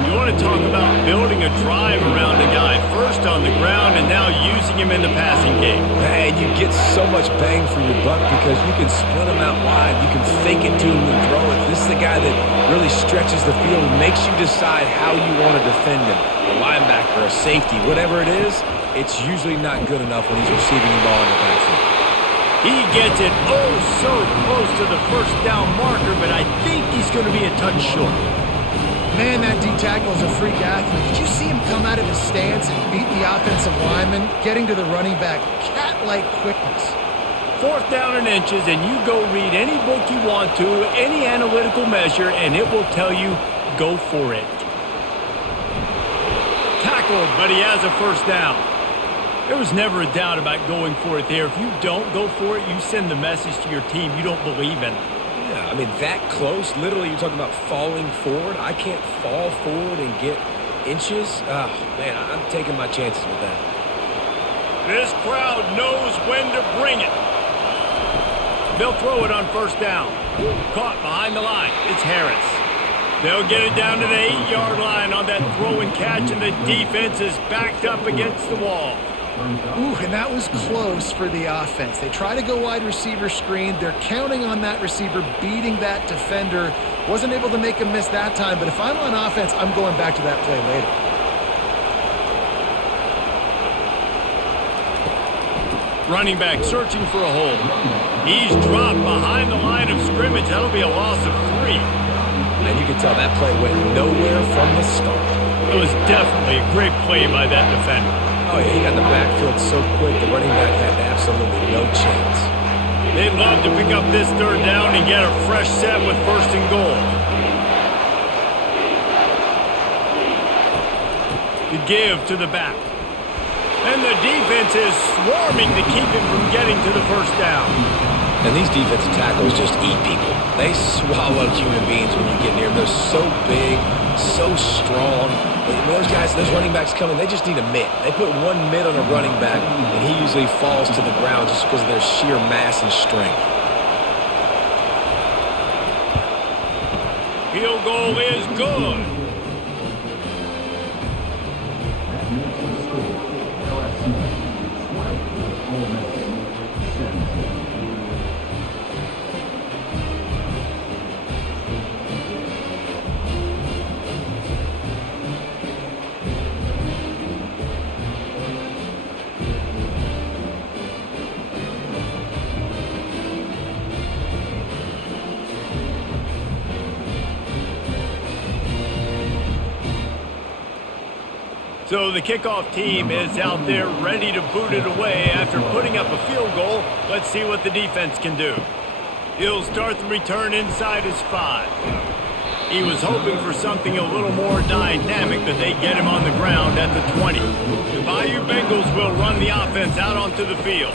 You want to talk about building a drive around a guy, first on the ground and now using him in the passing game. And you get so much bang for your buck because you can split him out wide. You can fake it to him and throw it. This is the guy that really stretches the field and makes you decide how you want to defend him. A linebacker, a safety, whatever it is, it's usually not good enough when he's receiving the ball in the backfield. He gets it oh so close to the first down marker, but I think he's going to be a touch short. Man, that D-tackle is a freak athlete. Did you see him come out of his stance and beat the offensive lineman, getting to the running back? Cat-like quickness. 4th down and inches, and you go read any book you want to, any analytical measure, and it will tell you, go for it. Tackled, but he has a first down. There was never a doubt about going for it there. If you don't go for it, you send the message to your team you don't believe in it. Yeah, I mean, that close, literally you're talking about falling forward. I can't fall forward and get inches. Oh, man, I'm taking my chances with that. This crowd knows when to bring it. They'll throw it on first down. Caught behind the line. It's Harris. They'll get it down to the 8-yard line on that throw and catch, and the defense is backed up against the wall. Ooh, and that was close for the offense. They try to go wide receiver screen. They're counting on that receiver beating that defender. Wasn't able to make him miss that time, but if I'm on offense, I'm going back to that play later. Running back searching for a hole. He's dropped behind the line of scrimmage. That'll be a loss of 3. And you can tell that play went nowhere from the start. It was definitely a great play by that defender. Oh, yeah, he got the backfield so quick, the running back had absolutely no chance. They'd love to pick up this 3rd down and get a fresh set with 1st and goal. The give to the back. And the defense is swarming to keep him from getting to the first down. And these defensive tackles just eat people. They swallow human beings when you get near them. They're so big, so strong. When those guys, those running backs come in, they just need a mitt. They put one mitt on a running back, and he usually falls to the ground just because of their sheer mass and strength. Field goal is good. So the kickoff team is out there ready to boot it away after putting up a field goal. Let's see what the defense can do. He'll start the return inside his 5. He was hoping for something a little more dynamic, but they get him on the ground at the 20. The Bayou Bengals will run the offense out onto the field.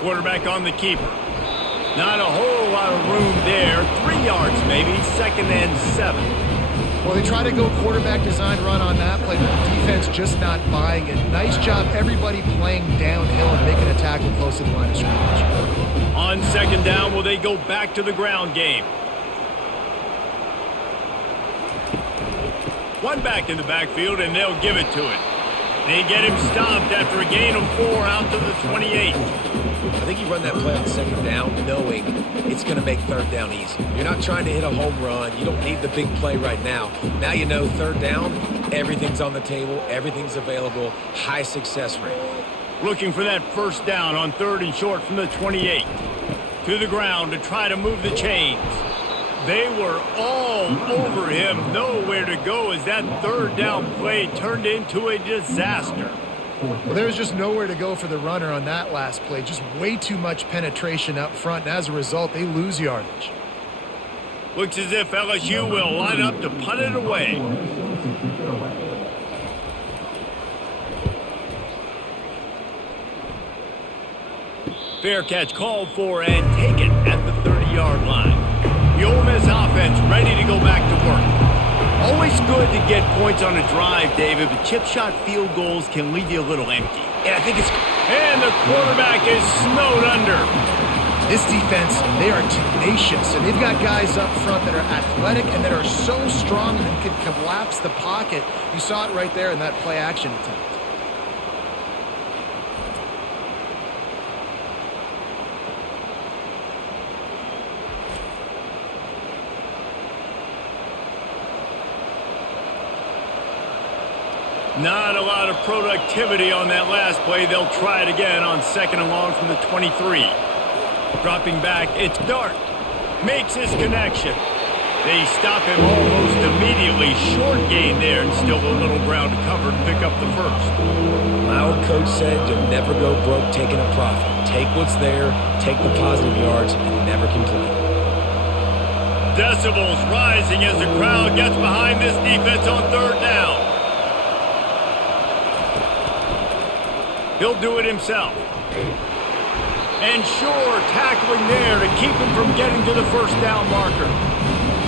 Quarterback on the keeper. Not a whole lot of room there. 3 yards maybe, 2nd and 7. Well, they try to go quarterback design run on that play, but the defense just not buying it. Nice job everybody playing downhill and making a tackle close to the line of scrimmage. On 2nd down, will they go back to the ground game? One back in the backfield, and they'll give it to it. They get him stopped after a gain of 4 out to the 28. I think you run that play on 2nd down knowing it's going to make 3rd down easy. You're not trying to hit a home run. You don't need the big play right now. Now you know 3rd down, everything's on the table, everything's available, high success rate. Looking for that 1st down on 3rd and short from the 28. To the ground to try to move the chains. They were all over him, nowhere to go as that 3rd down play turned into a disaster. Well, there was just nowhere to go for the runner on that last play. Just way too much penetration up front, and as a result, they lose yardage. Looks as if LSU will line up to punt it away. Fair catch called for and taken at the 30-yard line. The Ole Miss offense ready to go back to work. Always good to get points on a drive, David, but chip shot field goals can leave you a little empty. And I think it's... And the quarterback is snowed under. This defense, they are tenacious, and they've got guys up front that are athletic and that are so strong and can collapse the pocket. You saw it right there in that play action attempt. Not a lot of productivity on that last play. They'll try it again on 2nd and long from the 23. Dropping back, it's Dart. Makes his connection. They stop him almost immediately. Short gain there and still a little ground to cover to pick up the 1st. My old coach said you'll never go broke taking a profit. Take what's there, take the positive yards, and never complain. Decibels rising as the crowd gets behind this defense on 3rd down. He'll do it himself. And sure, tackling there to keep him from getting to the 1st down marker.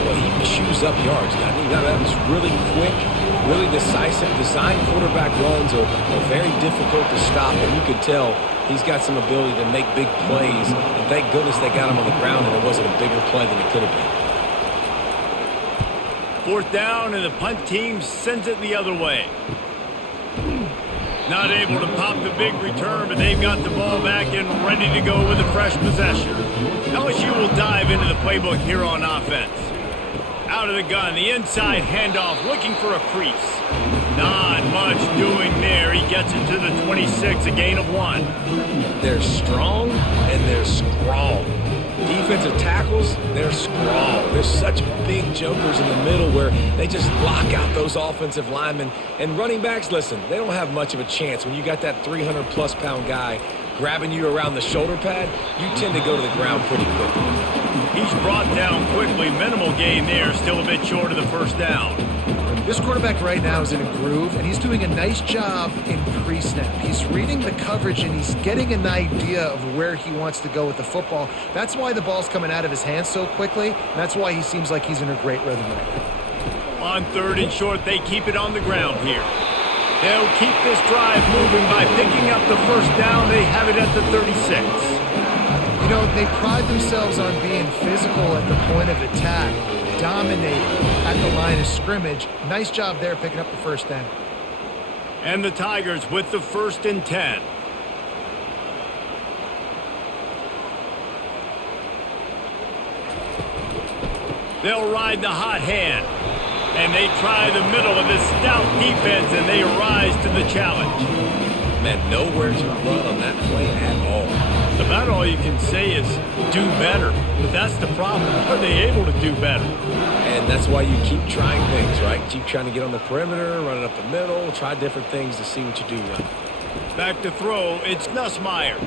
Well, he chews up yards. That was really quick, really decisive. Design quarterback runs are very difficult to stop, and you could tell he's got some ability to make big plays. And thank goodness they got him on the ground and it wasn't a bigger play than it could have been. 4th down, and the punt team sends it the other way. Not able to pop the big return, but they've got the ball back and ready to go with a fresh possession. LSU will dive into the playbook here on offense. Out of the gun, the inside handoff, looking for a crease. Not much doing there. He gets it to the 26, a gain of 1. They're strong and they're scrawl. Defensive tackles, they're scrawl. There's such big jokers in the middle where they just lock out those offensive linemen. And running backs, listen, they don't have much of a chance. When you got that 300-plus pound guy grabbing you around the shoulder pad, you tend to go to the ground pretty quickly. He's brought down quickly. Minimal gain there, still a bit short of the 1st down. This quarterback right now is in a groove, and he's doing a nice job in pre-snap. He's reading the coverage, and he's getting an idea of where he wants to go with the football. That's why the ball's coming out of his hands so quickly, and that's why he seems like he's in a great rhythm right now. On 3rd and short, they keep it on the ground here. They'll keep this drive moving by picking up the 1st down. They have it at the 36. You know, they pride themselves on being physical at the point of attack, dominating at the line of scrimmage. Nice job there picking up the 1st down. And the Tigers with the 1st and 10. They'll ride the hot hand. And they try the middle of this stout defense, and they rise to the challenge. Man, nowhere to run on that play at all. About all you can say is do better. But that's the problem. Are they able to do better? And And that's why you keep trying things, right? Keep trying to get on the perimeter, run it up the middle, try different things to see what you do right. Back to throw, it's Nussmeier.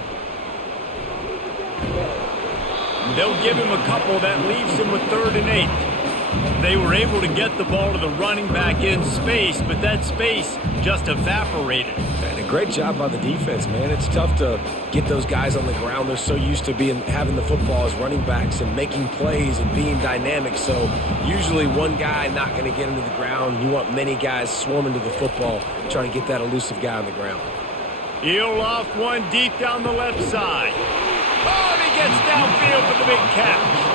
They'll give him a couple that leaves him with 3rd and 8. They were able to get the ball to the running back in space, but that space just evaporated. And a great job by the defense, man. It's tough to get those guys on the ground. They're so used to having the football as running backs and making plays and being dynamic. So usually one guy not going to get into the ground. You want many guys swarming to the football, trying to get that elusive guy on the ground. He'll loft one deep down the left side. Oh, and he gets downfield for the big catch.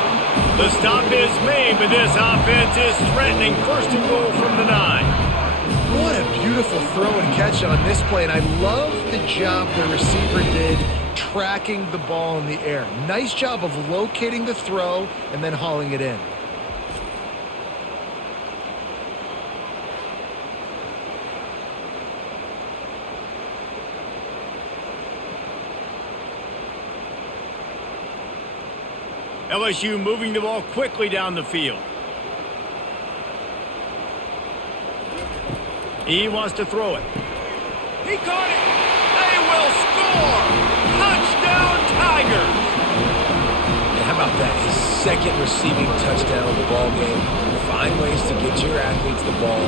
The stop is made, but this offense is threatening 1st and goal from the 9. What a beautiful throw and catch on this play, and I love the job the receiver did tracking the ball in the air. Nice job of locating the throw and then hauling it in. LSU moving the ball quickly down the field. He wants to throw it. He caught it. They will score. Touchdown, Tigers. And how about that? His 2nd receiving touchdown of the ball game. Find ways to get your athletes the ball.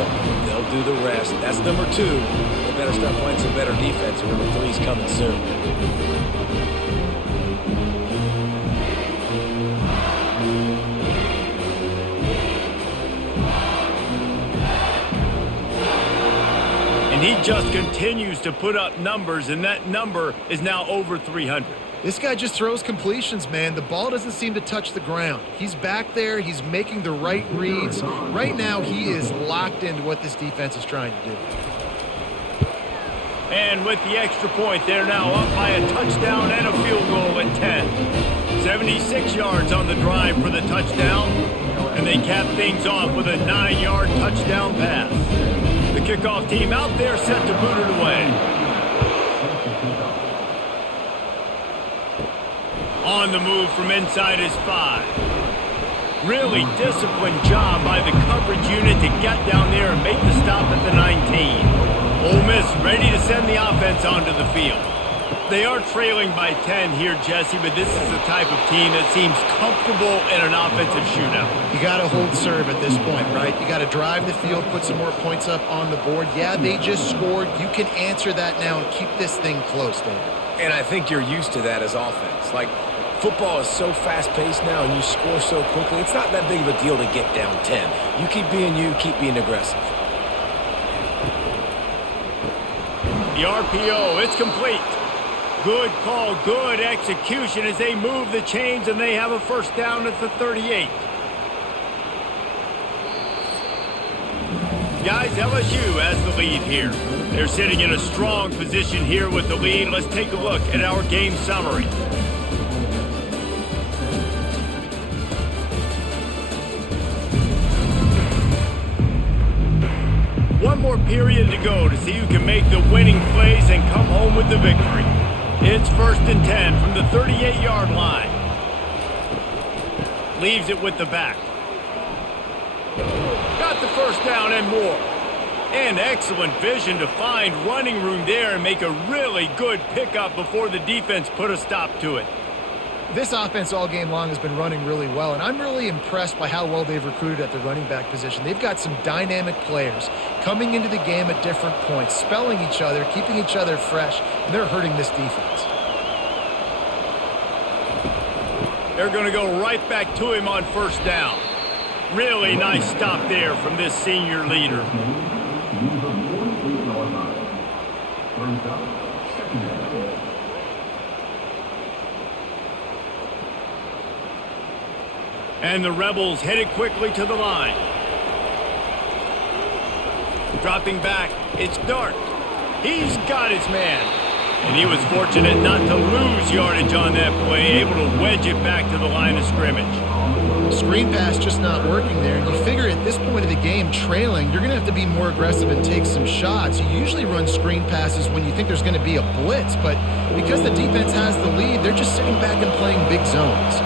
They'll do the rest. That's number 2. They better start playing some better defense. And number 3 is coming soon. He just continues to put up numbers, and that number is now over 300. This guy just throws completions, man. The ball doesn't seem to touch the ground. He's back there. He's making the right reads. Right now, he is locked into what this defense is trying to do. And with the extra point, they're now up by a touchdown and a field goal at 10. 76 yards on the drive for the touchdown, and they cap things off with a 9-yard touchdown pass. The kickoff team out there set to boot it away. On the move from inside his 5. Really disciplined job by the coverage unit to get down there and make the stop at the 19. Ole Miss ready to send the offense onto the field. They are trailing by 10 here, Jesse, but this is the type of team that seems comfortable in an offensive shootout. You got to hold serve at this point, right? You got to drive the field, put some more points up on the board. Yeah, they just scored. You can answer that now and keep this thing close, David. And I think you're used to that as offense. Like, football is so fast-paced now and you score so quickly, it's not that big of a deal to get down 10. You keep being aggressive. The RPO, it's complete. Good call, good execution as they move the chains, and they have a 1st down at the 38. Guys, LSU has the lead here. They're sitting in a strong position here with the lead. Let's take a look at our game summary. One more period to go to see who can make the winning plays and come home with the victory. It's 1st and 10 from the 38-yard line. Leaves it with the back. Got the 1st down and more. And excellent vision to find running room there and make a really good pickup before the defense put a stop to it. This offense all game long has been running really well, and I'm really impressed by how well they've recruited at the running back position. They've got some dynamic players coming into the game at different points, spelling each other, keeping each other fresh, and they're hurting this defense. They're going to go right back to him on 1st down. Really nice stop there from this senior leader. And the Rebels headed quickly to the line. Dropping back, it's Dart. He's got his man. And he was fortunate not to lose yardage on that play, able to wedge it back to the line of scrimmage. Screen pass just not working there. And you figure at this point of the game, trailing, you're going to have to be more aggressive and take some shots. You usually run screen passes when you think there's going to be a blitz, but because the defense has the lead, they're just sitting back and playing big zones.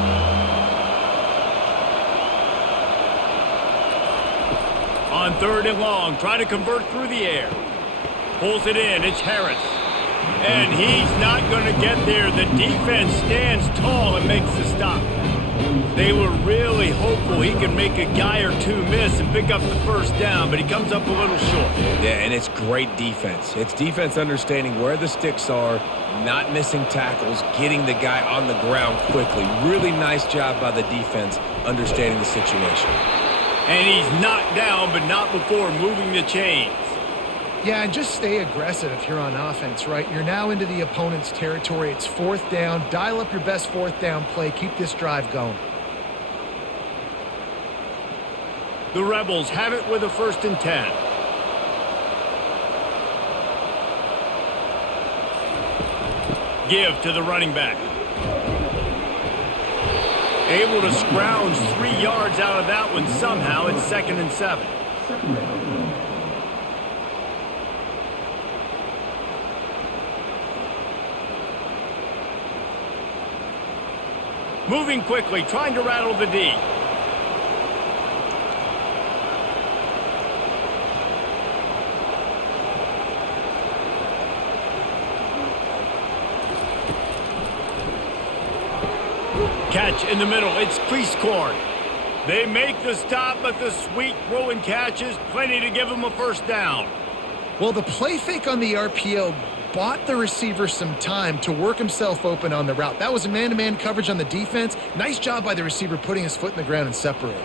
On 3rd and long, try to convert through the air. Pulls it in, it's Harris. And he's not going to get there. The defense stands tall and makes the stop. They were really hopeful he could make a guy or two miss and pick up the first down, but he comes up a little short. Yeah, and it's great defense. It's defense understanding where the sticks are, not missing tackles, getting the guy on the ground quickly. Really nice job by the defense understanding the situation. And he's knocked down, but not before moving the chains. Yeah, and just stay aggressive if you're on offense, right? You're now into the opponent's territory. It's 4th down. Dial up your best 4th down play. Keep this drive going. The Rebels have it with a 1st and 10. Give to the running back. Able to scrounge 3 yards out of that one somehow. It's 2nd and 7. Moving quickly, trying to rattle the D. Catch in the middle, it's Cleescorn. They make the stop, but the sweet throw and catch is plenty to give them a 1st down. Well, the play fake on the RPO bought the receiver some time to work himself open on the route. That was a man-to-man coverage on the defense. Nice job by the receiver putting his foot in the ground and separating.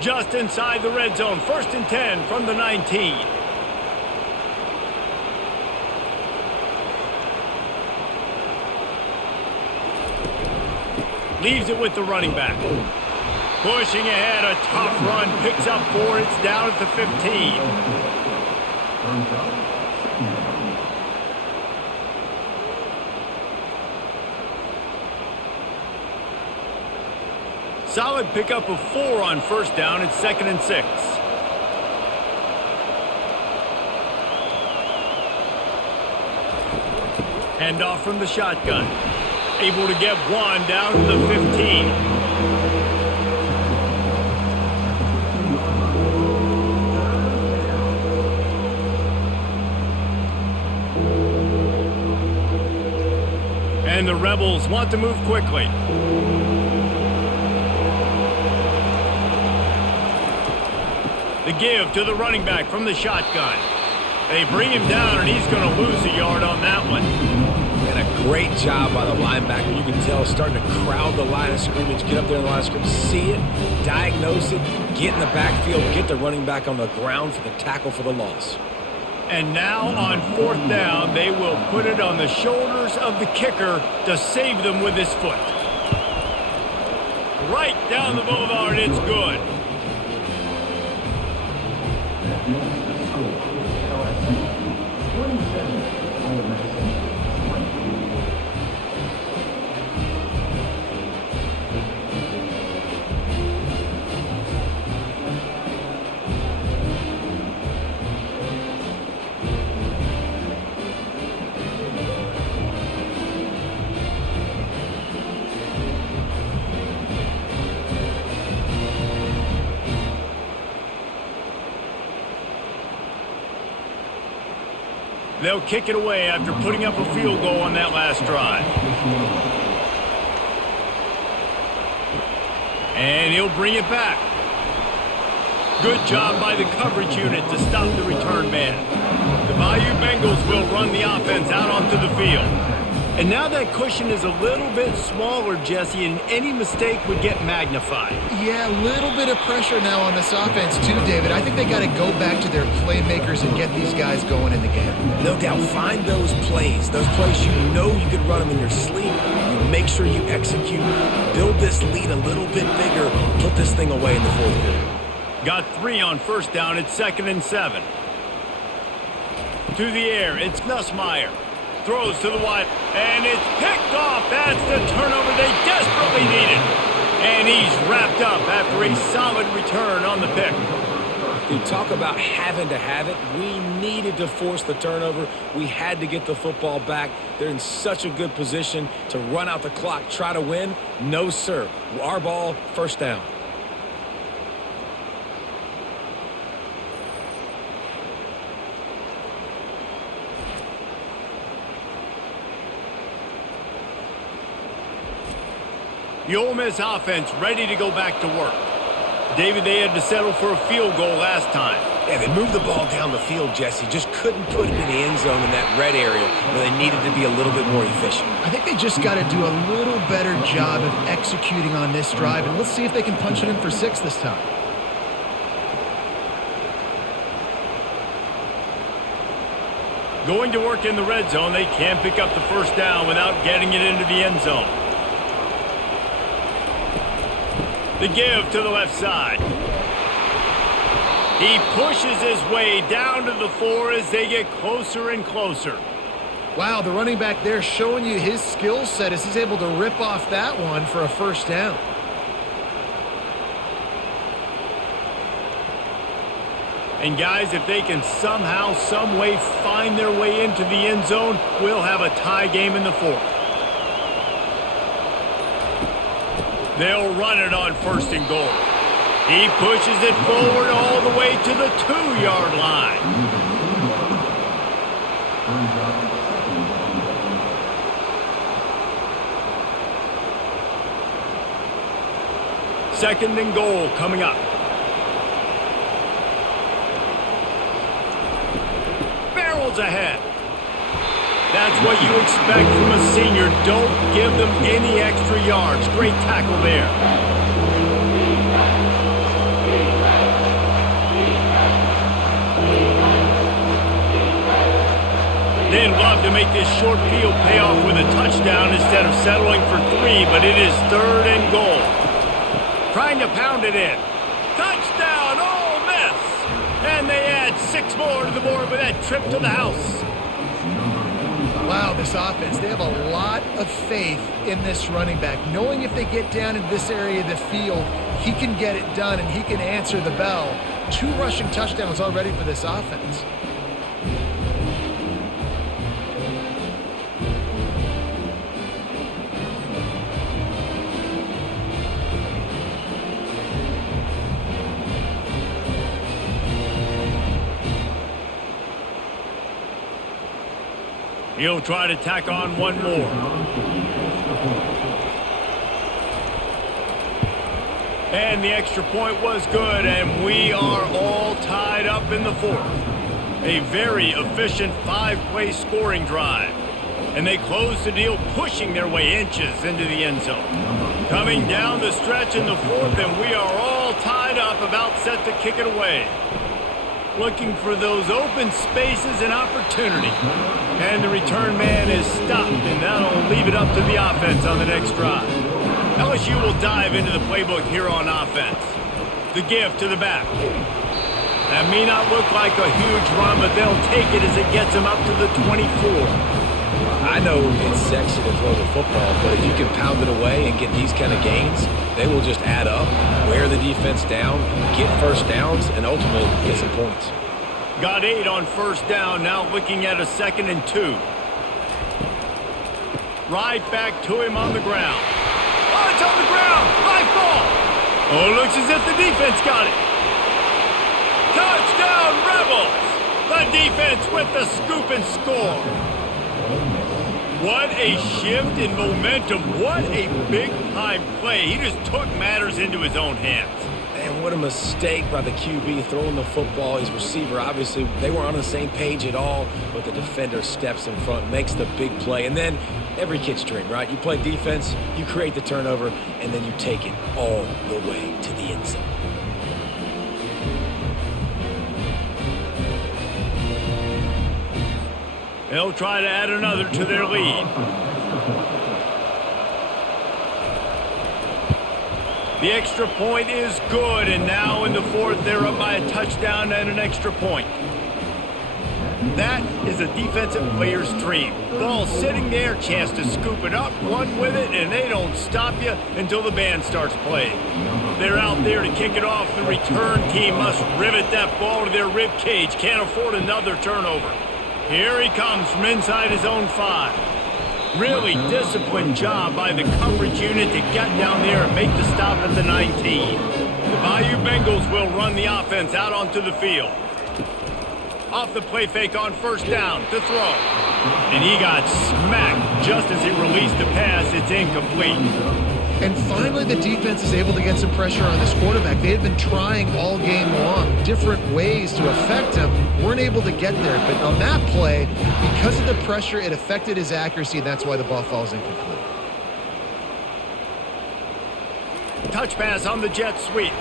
Just inside the red zone, 1st and 10 from the 19. Leaves it with the running back. Pushing ahead, a tough run, picks up 4, it's down at the 15. Solid pickup of 4 on 1st down. It's 2nd and 6. Handoff from the shotgun. Able to get 1 down to the 15. And the Rebels want to move quickly. The give to the running back from the shotgun. They bring him down, and he's going to lose a yard on that one. And a great job by the linebacker. You can tell starting to crowd the line of scrimmage, get up there in the line of scrimmage, see it, diagnose it, get in the backfield, get the running back on the ground for the tackle for the loss. And now on 4th down, they will put it on the shoulders of the kicker to save them with his foot. Right down the boulevard, it's good. LSU 27, Ole Miss 20. They'll kick it away after putting up a field goal on that last drive. And he'll bring it back. Good job by the coverage unit to stop the return man. The Bayou Bengals will run the offense out onto the field. And now that cushion is a little bit smaller, Jesse, and any mistake would get magnified. Yeah, a little bit of pressure now on this offense too, David. I think they got to go back to their playmakers and get these guys going in the game. No doubt, find those plays you know you could run them in your sleep. You make sure you execute, build this lead a little bit bigger, put this thing away in the 4th quarter. Got 3 on 1st down. It's 2nd and 7. To the air, it's Nussmeier. Throws to the wide, and it's picked off. That's the turnover they desperately needed. And he's wrapped up after a solid return on the pick. You talk about having to have it. We needed to force the turnover. We had to get the football back. They're in such a good position to run out the clock, try to win. No, sir. Our ball, 1st down. The Ole Miss offense ready to go back to work. David, they had to settle for a field goal last time. Yeah, they moved the ball down the field, Jesse. Just couldn't put it in the end zone in that red area where they needed to be a little bit more efficient. I think they just got to do a little better job of executing on this drive, and let's see if they can punch it in for 6 this time. Going to work in the red zone, they can't pick up the first down without getting it into the end zone. The give to the left side. He pushes his way down to the 4 as they get closer and closer. Wow, the running back there showing you his skill set as he's able to rip off that one for a first down. And guys, if they can somehow, some way find their way into the end zone, we'll have a tie game in the 4th. They'll run it on 1st and goal. He pushes it forward all the way to the 2-yard line. Second and goal coming up. Barrels ahead. That's what you expect from a senior. Don't give them any extra yards. Great tackle there. They'd love to make this short field pay off with a touchdown instead of settling for 3, but it is 3rd and goal. Trying to pound it in. Touchdown, Ole Miss! And they add 6 more to the board with that trip to the house. Wow, this offense, they have a lot of faith in this running back, knowing if they get down in this area of the field, he can get it done and he can answer the bell. 2 rushing touchdowns already for this offense. He'll try to tack on one more. And the extra point was good, and we are all tied up in the 4th. A very efficient 5-play scoring drive. And they close the deal, pushing their way inches into the end zone. Coming down the stretch in the 4th, and we are all tied up, about set to kick it away. Looking for those open spaces and opportunity. And the return man is stopped, and that'll leave it up to the offense on the next drive. LSU will dive into the playbook here on offense. The give to the back. That may not look like a huge run, but they'll take it as it gets them up to the 24. I know it's sexy to throw the football, but if you can pound it away and get these kind of gains, they will just add up, wear the defense down, get first downs, and ultimately get some points. Got 8 on first down, now looking at a 2nd and 2. Right back to him on the ground. Oh, it's on the ground! High ball! Oh, looks as if the defense got it. Touchdown, Rebels! The defense with the scoop and score. What a shift in momentum. What a big-time play. He just took matters into his own hands. And what a mistake by the QB throwing the football. His receiver, obviously, they weren't on the same page at all, but the defender steps in front, makes the big play. And then every kid's dream, right? You play defense, you create the turnover, and then you take it all the way to the end zone. They'll try to add another to their lead. The extra point is good, and now in the 4th, they're up by a touchdown and an extra point. That is a defensive player's dream. Ball sitting there, chance to scoop it up, run with it, and they don't stop you until the band starts playing. They're out there to kick it off. The return team must rivet that ball to their rib cage. Can't afford another turnover. Here he comes from inside his own 5. Really disciplined job by the coverage unit to get down there and make the stop at the 19. The Bayou Bengals will run the offense out onto the field. Off the play fake on first down to throw. And he got smacked just as he released the pass. It's incomplete. And finally, the defense is able to get some pressure on this quarterback. They had been trying all game long different ways to affect him, weren't able to get there. But on that play, because of the pressure, it affected his accuracy, and that's why the ball falls incomplete. Touch pass on the jet sweep.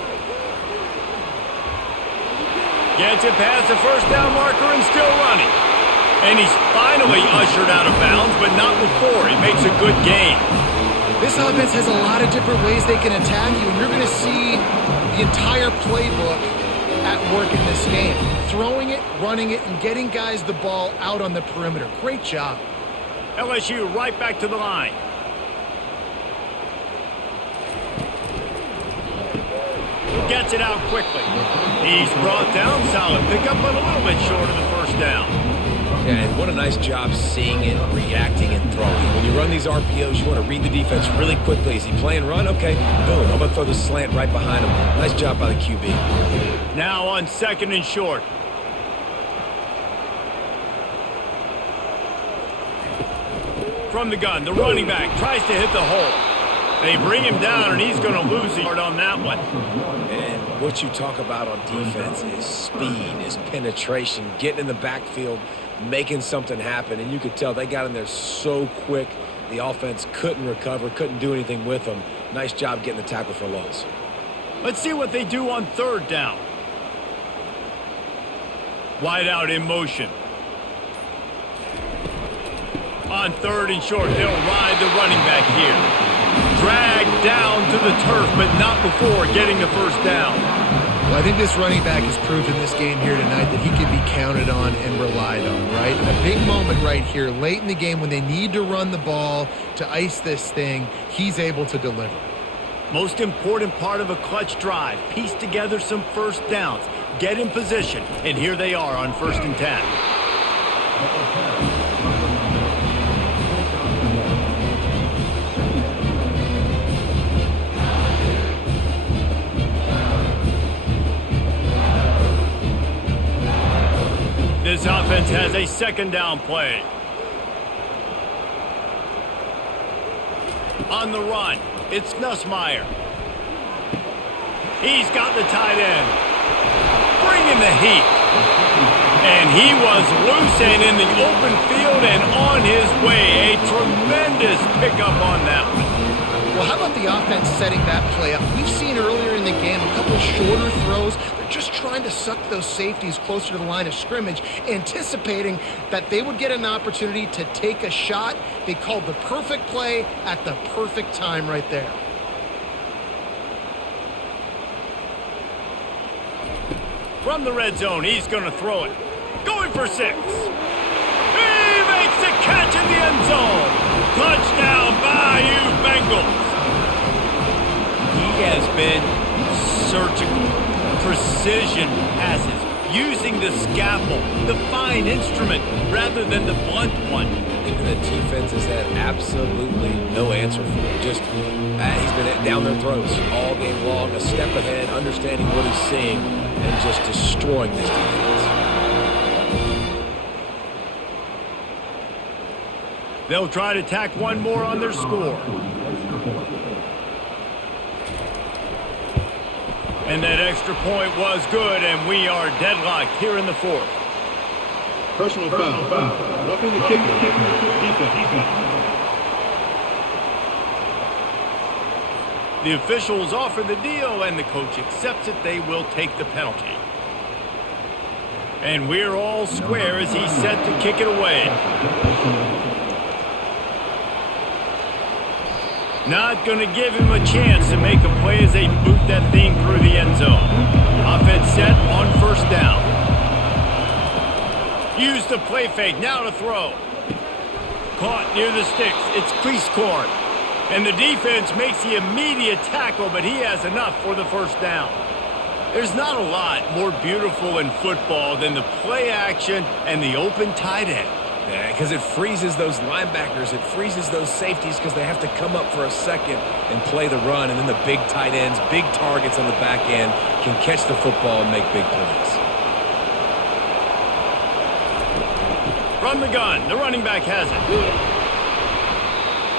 Gets it past the first down marker and still running. And he's finally ushered out of bounds, but not before. He makes a good gain. This offense has a lot of different ways they can attack you, and you're going to see the entire playbook at work in this game. Throwing it, running it, and getting guys the ball out on the perimeter. Great job. LSU right back to the line. Gets it out quickly. He's brought down. Solid pickup, but a little bit short of the first down. Yeah, and what a nice job seeing it, reacting, and throwing. When you run these RPOs, you want to read the defense really quickly. Is he playing run? Okay, boom. I'm going to throw the slant right behind him. Nice job by the QB. Now on 2nd and short. From the gun, the running back tries to hit the hole. They bring him down, and he's going to lose the yard on that one. And what you talk about on defense is speed, is penetration, getting in the backfield, making something happen. And you could tell they got in there so quick, the offense couldn't recover, couldn't do anything with them. Nice job getting the tackle for loss. Let's see what they do on 3rd down. Wide out in motion. On 3rd and short, they'll ride the running back here. Dragged down to the turf, but not before getting the first down. Well, I think this running back has proved in this game here tonight that he can be counted on and relied on, right? In a big moment right here, late in the game when they need to run the ball to ice this thing, he's able to deliver. Most important part of a clutch drive, piece together some first downs, get in position, and here they are on 1st and 10. This offense has a 2nd down play. On the run, it's Nussmeier. He's got the tight end. Bringing the heat. And he was loose and in the open field and on his way. A tremendous pickup on that one. Well, how about the offense setting that play up? We've seen earlier in the game a couple shorter throws. They're just trying to suck those safeties closer to the line of scrimmage, anticipating that they would get an opportunity to take a shot. They called the perfect play at the perfect time right there. From the red zone, he's going to throw it. Going for 6. He makes the catch in the end zone. Touchdown, Bayou Bengals. He has been surgical, precision passes, using the scalpel, the fine instrument, rather than the blunt one. And the defense has had absolutely no answer for him. Just, he's been down their throats all game long, a step ahead, understanding what he's seeing, and just destroying this defense. They'll try to tack one more on their score. And that extra point was good, and we are deadlocked here in the 4th. Personal foul. Roughing the kicker. Defense. The officials offer the deal, and the coach accepts it. They will take the penalty. And we're all square as he's set to kick it away. Not going to give him a chance to make a play as they boot that thing through the end zone. Offense set on 1st down. Use the play fake, now to throw. Caught near the sticks, it's crease corn. And the defense makes the immediate tackle, but he has enough for the first down. There's not a lot more beautiful in football than the play action and the open tight end. Yeah, because it freezes those linebackers. It freezes those safeties because they have to come up for a second and play the run. And then the big tight ends, big targets on the back end can catch the football and make big plays. From the gun, the running back has it.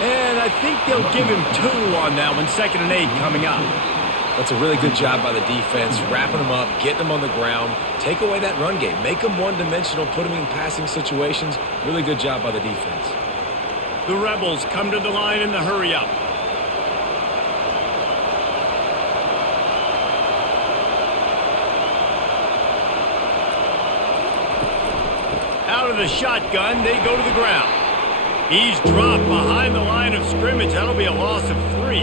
And I think they'll give him 2 on that one, 2nd and 8 coming up. That's a really good job by the defense, wrapping them up, getting them on the ground, take away that run game, make them one-dimensional, put them in passing situations. Really good job by the defense. The Rebels come to the line in the hurry-up. Out of the shotgun, they go to the ground. He's dropped behind the line of scrimmage. That'll be a loss of 3.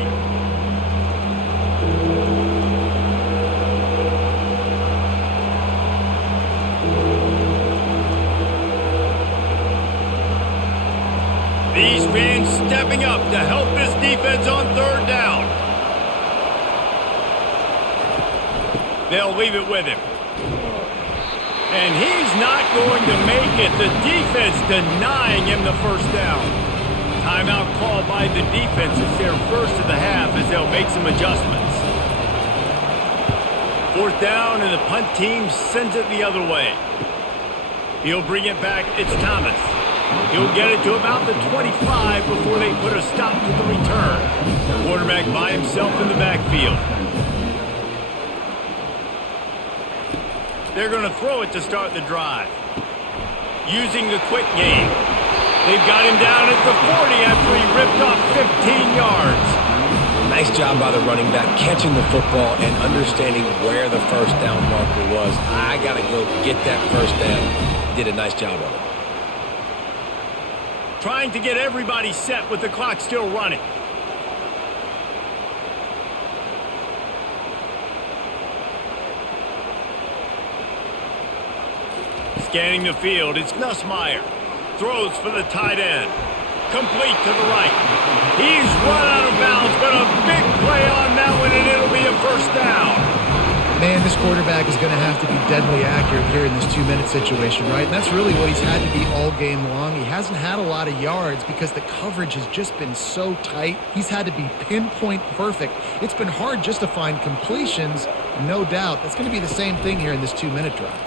These fans stepping up to help this defense on 3rd down. They'll leave it with him. And he's not going to make it. The defense denying him the 1st down. Timeout called by the defense. It's their first of the half as they'll make some adjustments. 4th down, and the punt team sends it the other way. He'll bring it back. It's Thomas. He'll get it to about the 25 before they put a stop to the return. Quarterback by himself in the backfield. They're going to throw it to start the drive. Using the quick game. They've got him down at the 40 after he ripped off 15 yards. Nice job by the running back, catching the football and understanding where the 1st down marker was. I got to go get that 1st down. He did a nice job of it. Trying to get everybody set with the clock still running. Scanning the field, it's Nussmeier. Throws for the tight end. Complete to the right. He's run out of bounds, but a big play on that one, and it'll be a 1st down. Man, this quarterback is going to have to be deadly accurate here in this 2-minute situation, right? And that's really what he's had to be all game long. He hasn't had a lot of yards because the coverage has just been so tight. He's had to be pinpoint perfect. It's been hard just to find completions, no doubt. That's going to be the same thing here in this 2-minute drive.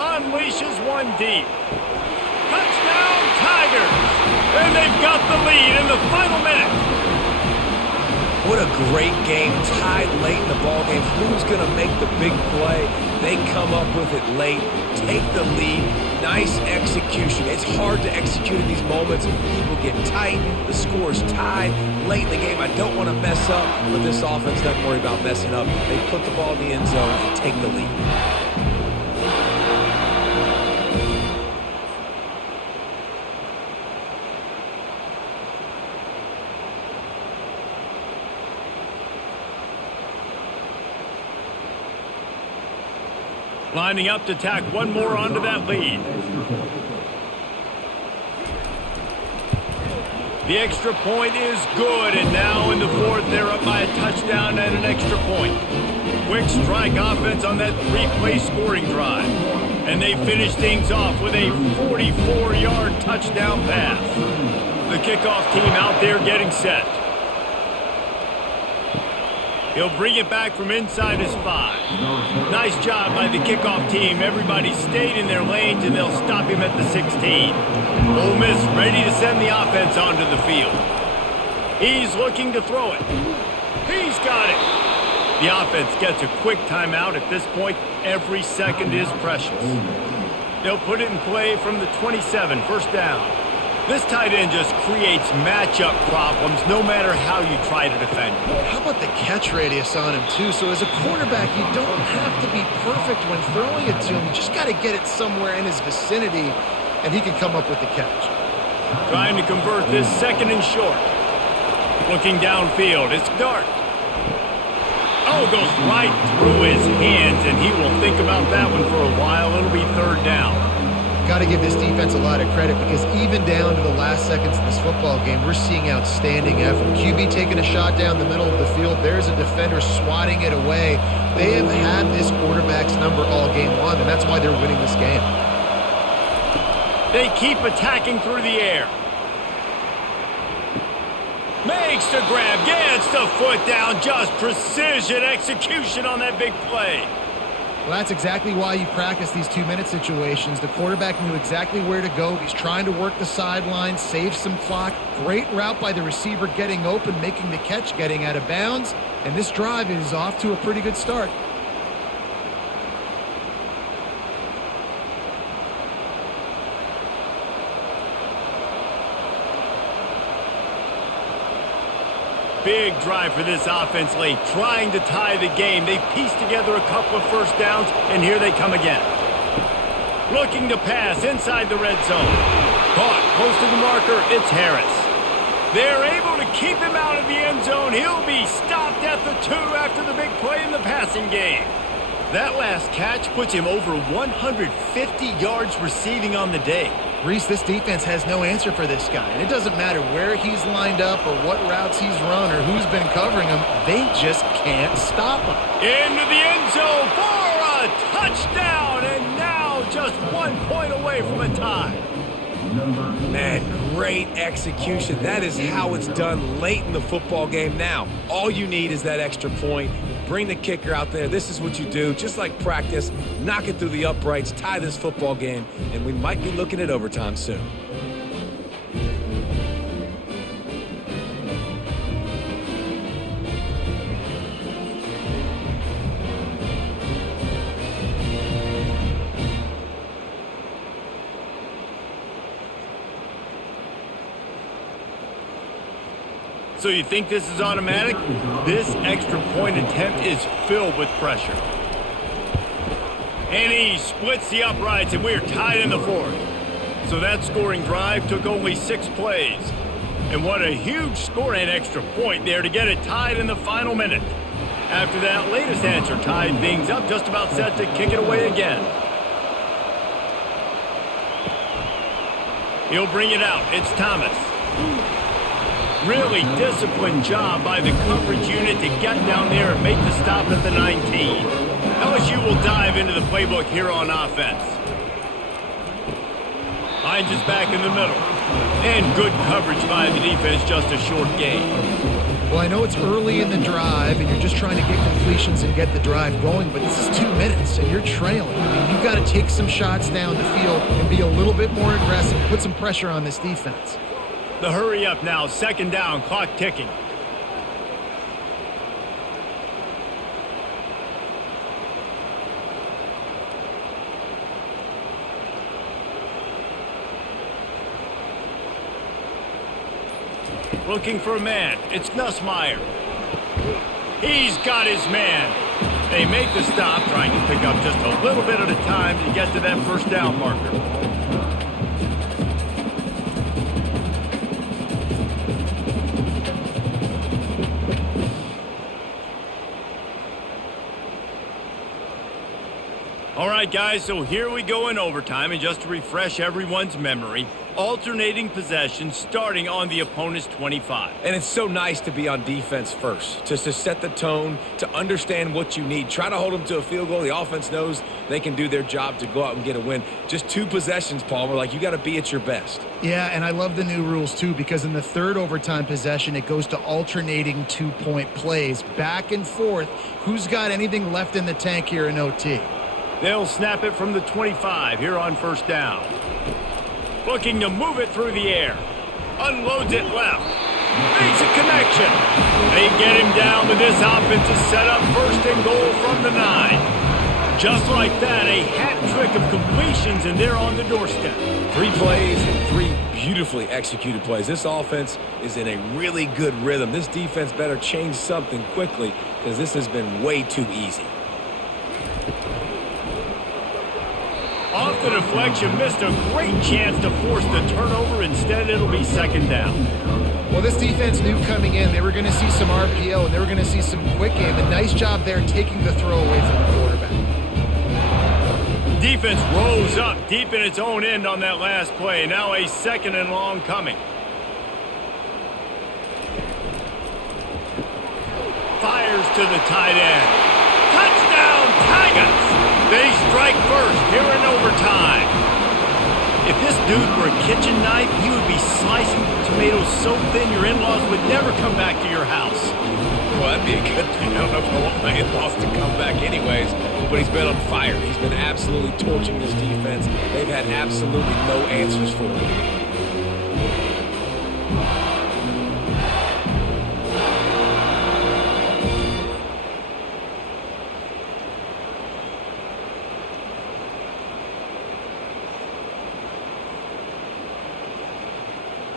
Unleashes one deep. Touchdown, Tigers! And they've got the lead in the final minute. What a great game, tied late in the ball game. Who's going to make the big play? They come up with it late, take the lead. Nice execution. It's hard to execute in these moments. People get tight. The score's tied late in the game. I don't want to mess up, but this offense doesn't worry about messing up. They put the ball in the end zone and take the lead. Lining up to tack one more onto that lead. The extra point is good, and now in the 4th, they're up by a touchdown and an extra point. Quick strike offense on that 3-play scoring drive. And they finish things off with a 44-yard touchdown pass. The kickoff team out there getting set. He'll bring it back from inside his 5. Nice job by the kickoff team. Everybody stayed in their lanes, and they'll stop him at the 16. Ole Miss ready to send the offense onto the field. He's looking to throw it. He's got it. The offense gets a quick timeout at this point. Every second is precious. They'll put it in play from the 27, 1st down. This tight end just creates matchup problems no matter how you try to defend him. How about the catch radius on him, too? So as a quarterback, you don't have to be perfect when throwing it to him. You just got to get it somewhere in his vicinity, and he can come up with the catch. Trying to convert this 2nd and short. Looking downfield, it's Dart. Oh, goes right through his hands, and he will think about that one for a while. It'll be 3rd down. Got to give this defense a lot of credit because even down to the last seconds of this football game, we're seeing outstanding effort. QB taking a shot down the middle of the field. There's a defender swatting it away. They have had this quarterback's number all game long, and that's why they're winning this game. They keep attacking through the air. Makes the grab, gets the foot down, just precision execution on that big play. Well, that's exactly why you practice these 2-minute situations. The quarterback knew exactly where to go. He's trying to work the sideline, save some clock. Great route by the receiver getting open, making the catch, getting out of bounds. And this drive is off to a pretty good start. Big drive for this offense late, trying to tie the game. They've pieced together a couple of first downs, and here they come again. Looking to pass inside the red zone. Caught close to the marker, it's Harris. They're able to keep him out of the end zone. He'll be stopped at the 2 after the big play in the passing game. That last catch puts him over 150 yards receiving on the day. Reese, this defense has no answer for this guy. And it doesn't matter where he's lined up or what routes he's run or who's been covering him. They just can't stop him. Into the end zone for a touchdown, and now just 1 point away from a tie. Man, great execution. That is how it's done late in the football game. Now, all you need is that extra point. Bring the kicker out there. This is what you do. Just like practice, knock it through the uprights, tie this football game, and we might be looking at overtime soon. So you think this is automatic? This extra point attempt is filled with pressure. And he splits the uprights, and we're tied in the 4th. So that scoring drive took only 6 plays. And what a huge score and extra point there to get it tied in the final minute. After that latest answer tied things up, just about set to kick it away again. He'll bring it out. It's Thomas. Really disciplined job by the coverage unit to get down there and make the stop at the 19. LSU will dive into the playbook here on offense. Hines is back in the middle. And good coverage by the defense, just a short gain. Well, I know it's early in the drive, and you're just trying to get completions and get the drive going, but this is 2 minutes, and you're trailing. I mean, you've got to take some shots down the field and be a little bit more aggressive, put some pressure on this defense. The hurry up now, 2nd down, clock ticking. Looking for a man, it's Nussmeier. He's got his man. They make the stop, trying to pick up just a little bit at a time to get to that first down marker. All right, guys, so here we go in overtime, and just to refresh everyone's memory, alternating possession starting on the opponent's 25. And it's so nice to be on defense first, just to set the tone, to understand what you need. Try to hold them to a field goal. The offense knows they can do their job to go out and get a win. Just 2 possessions, Palmer, like you got to be at your best. Yeah, and I love the new rules, too, because in the 3rd overtime possession, it goes to alternating 2-point plays, back and forth. Who's got anything left in the tank here in OT? They'll snap it from the 25 here on 1st down. Looking to move it through the air. Unloads it left. Makes a connection. They get him down, but this offense is set up 1st and goal from the 9. Just like that, a hat trick of completions, and they're on the doorstep. 3 plays, 3 beautifully executed plays. This offense is in a really good rhythm. This defense better change something quickly because this has been way too easy. Off the deflection, missed a great chance to force the turnover. Instead, it'll be 2nd down. Well, this defense knew coming in they were going to see some RPO and they were going to see some quick game. A nice job there taking the throw away from the quarterback. Defense rose up deep in its own end on that last play. Now a 2nd and long coming. Fires to the tight end. Touchdown, Tigers! They strike first here in overtime. If this dude were a kitchen knife, he would be slicing tomatoes so thin your in-laws would never come back to your house. well, that'd be a good thing. I don't know if I want my in-laws to come back anyways, but he's been on fire. He's been absolutely torching this defense. They've had absolutely no answers for him.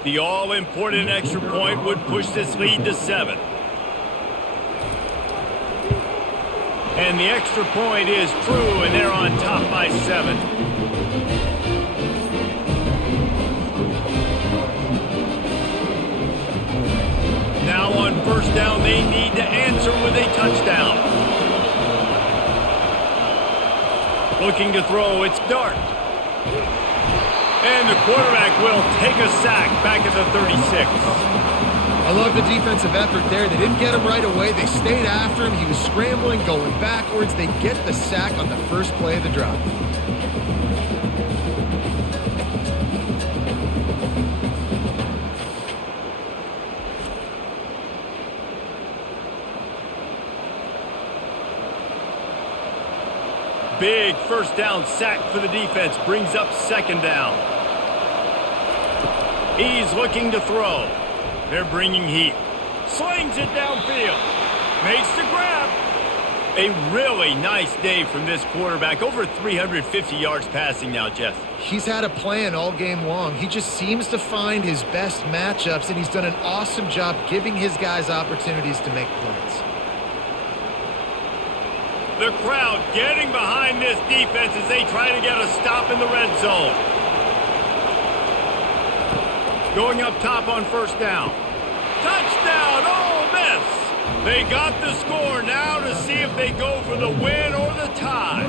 The all-important extra point would push this lead to 7. And the extra point is true, and they're on top by 7. Now on first down, they need to answer with a touchdown. Looking to throw, it's Dart. And the quarterback will take a sack back at the 36. I love the defensive effort there. They didn't get him right away. They stayed after him. He was scrambling, going backwards. They get the sack on the first play of the drive. Big first down sack for the defense brings up second down. He's looking to throw. They're bringing heat. Slings it downfield. Makes the grab. A really nice day from this quarterback. Over 350 yards passing now, Jeff. He's had a plan all game long. He just seems to find his best matchups, and he's done an awesome job giving his guys opportunities to make plays. The crowd getting behind this defense as they try to get a stop in the red zone. Going up top on first down. Touchdown, Ole Miss! They got the score now to see if they go for the win or the tie.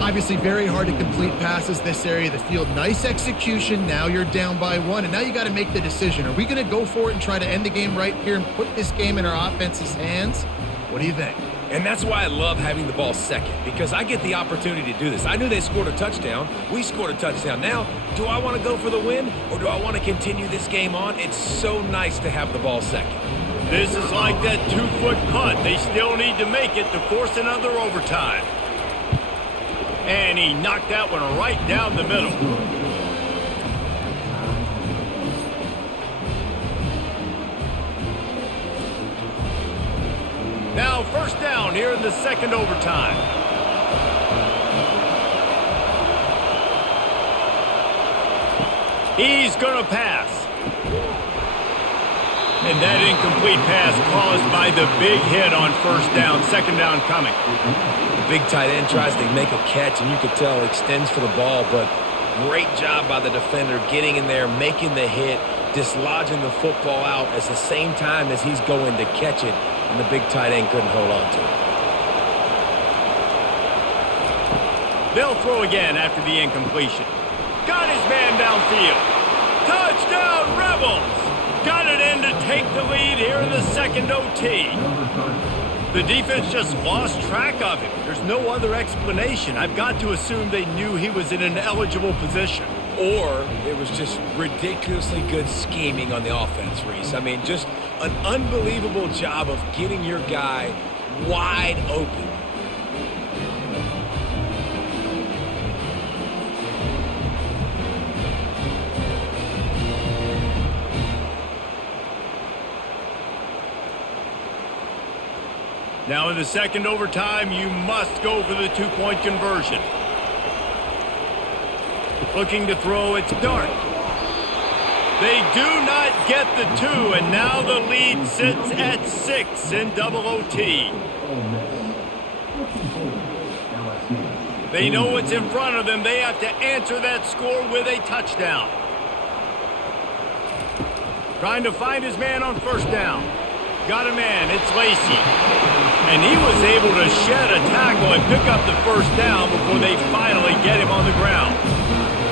Obviously very hard to complete passes this area of the field. Nice execution. Now you're down by 1, and now you got to make the decision. Are we going to go for it and try to end the game right here and put this game in our offense's hands? What do you think? And that's why I love having the ball second, because I get the opportunity to do this. I knew they scored a touchdown. We scored a touchdown. Now, do I want to go for the win, or do I want to continue this game on? It's so nice to have the ball second. This is like that 2-foot punt. They still need to make it to force another overtime. And he knocked that one right down the middle. Now first down here in the second overtime. He's going to pass. And that incomplete pass caused by the big hit on first down. Second down coming. The big tight end tries to make a catch, and you could tell extends for the ball, but great job by the defender getting in there, making the hit, dislodging the football out at the same time as he's going to catch it. And the big tight end couldn't hold on to it. They'll throw again after the incompletion. Got his man downfield. Touchdown, Rebels! Got it in to take the lead here in the second OT. The defense just lost track of him. There's no other explanation. I've got to assume they knew he was in an eligible position. Or it was just ridiculously good scheming on the offense, Reese. I mean, just an unbelievable job of getting your guy wide open. Now in the second overtime, you must go for the two-point conversion. Looking to throw, it's Dart. They do not get the 2, and now the lead sits at 6 in double OT. They know what's in front of them. They have to answer that score with a touchdown. Trying to find his man on first down. Got a man, it's Lacey. And he was able to shed a tackle and pick up the first down before they finally get him on the ground.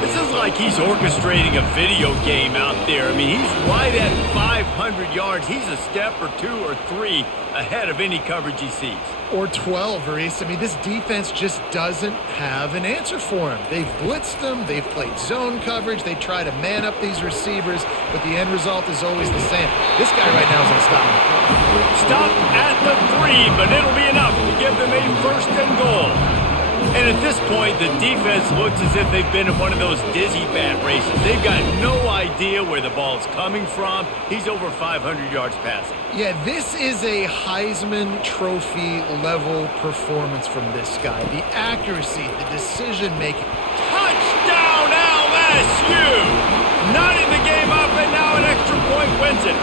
This is like he's orchestrating a video game out there. I mean, he's right at 500 yards. He's a step or 2 or 3 ahead of any coverage he sees. Or 12, Reese. I mean, this defense just doesn't have an answer for him. They've blitzed him. They've played zone coverage. They try to man up these receivers, but the end result is always the same. This guy right now is unstoppable. Stopped but it'll be enough to give them a first and goal. And at this point, the defense looks as if they've been in one of those dizzy bat races. They've got no idea where the ball's coming from. He's over 500 yards passing. Yeah, this is a Heisman Trophy level performance from this guy. The accuracy, the decision-making. Touchdown LSU! Knotting the game up, and now an extra point wins it.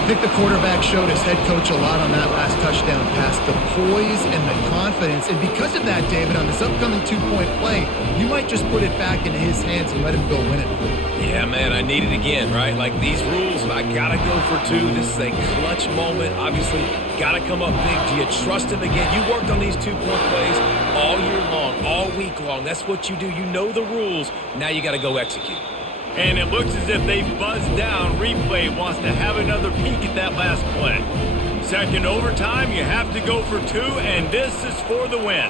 I think the quarterback showed his head coach a lot on that last touchdown pass, the poise and the confidence. And because of that, David, on this upcoming two-point play, you might just put it back into his hands and let him go win it. Yeah, man, I need it again, right? Like these rules, I got to go for two. This is a clutch moment. Obviously, got to come up big. Do you trust him again? You worked on these two-point plays all year long, all week long. That's what you do. You know the rules. Now you got to go execute. And it looks as if they've buzzed down. Replay wants to have another peek at that last play. Second overtime, you have to go for two, and this is for the win.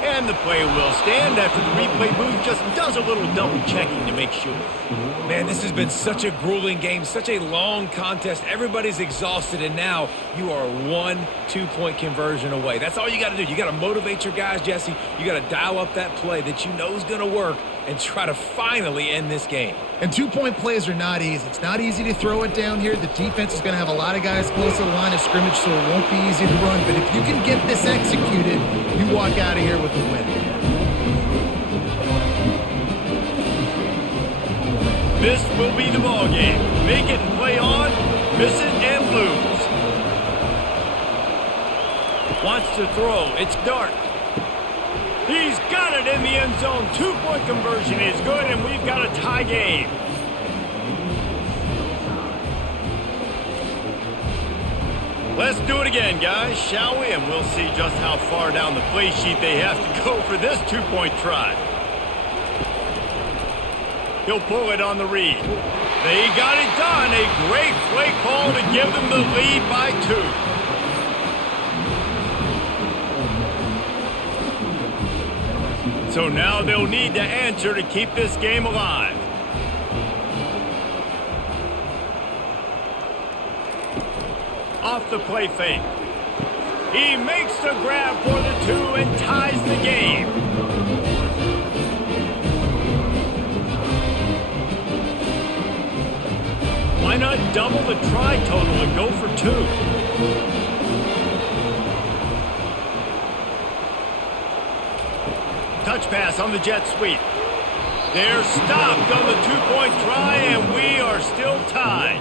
And the play will stand after the replay booth just does a little double checking to make sure. Man, this has been such a grueling game, such a long contest. Everybody's exhausted, and now you are one two-point conversion away. That's all you got to do. You got to motivate your guys, Jesse. You got to dial up that play that you know is going to work and try to finally end this game. And two-point plays are not easy. It's not easy to throw it down here. The defense is going to have a lot of guys close to the line of scrimmage, so it won't be easy to run. But if you can get this executed, you walk out of here with a win. This will be the ball game. Make it and play on, miss it and lose. Wants to throw. It's Dart. He's got it in the end zone. Two-point conversion is good, and we've got a tie game. Let's do it again, guys, shall we? And we'll see just how far down the play sheet they have to go for this two-point try. He'll pull it on the read. They got it done. A great play call to give them the lead by 2. So now they'll need to answer to keep this game alive. Off the play fake. He makes the grab for the 2 and ties the game. Why not double the try total and go for 2? Touch pass on the jet sweep. They're stopped on the two-point try, and we are still tied.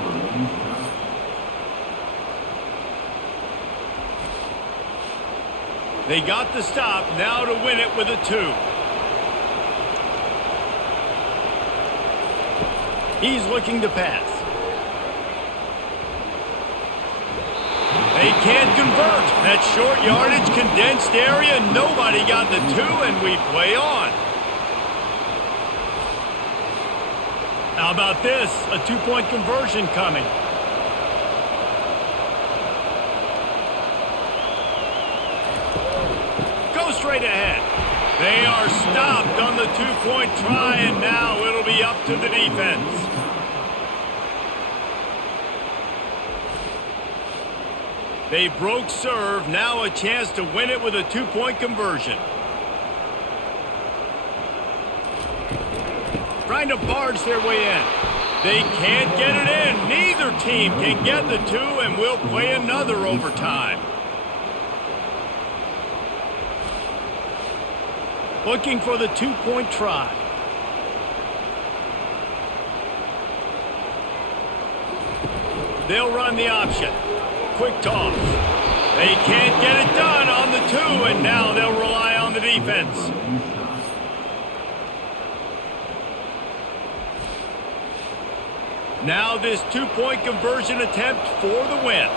They got the stop, now to win it with a 2. He's looking to pass. They can't convert. That short yardage, condensed area, nobody got the 2, and we play on. How about this? A two-point conversion coming. Go straight ahead. They are stopped on the two-point try, and now it'll be up to the defense. They broke serve, now a chance to win it with a two-point conversion. Trying to barge their way in. They can't get it in. Neither team can get the 2, and we'll play another overtime. Looking for the two-point try. They'll run the option. Quick toss. They can't get it done on the 2, and now they'll rely on the defense. Now this two-point conversion attempt for the win.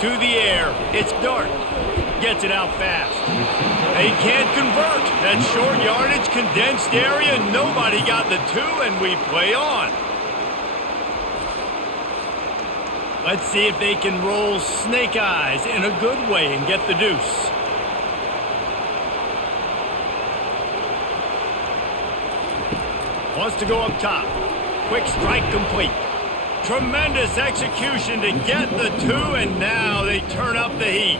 To the air, it's Dart. Gets it out fast. They can't convert. That short yardage, condensed area, nobody got the 2, and we play on. Let's see if they can roll snake eyes in a good way and get the deuce. Wants to go up top. quick strike complete. Tremendous execution to get the 2, and now they turn up the heat.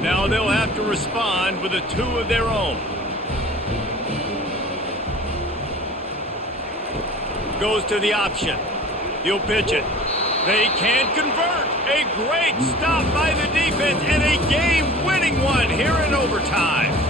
Now they'll have to respond with a 2 of their own. Goes to the option. He'll pitch it. They can't convert. A great stop by the defense and a game-winning one here in overtime.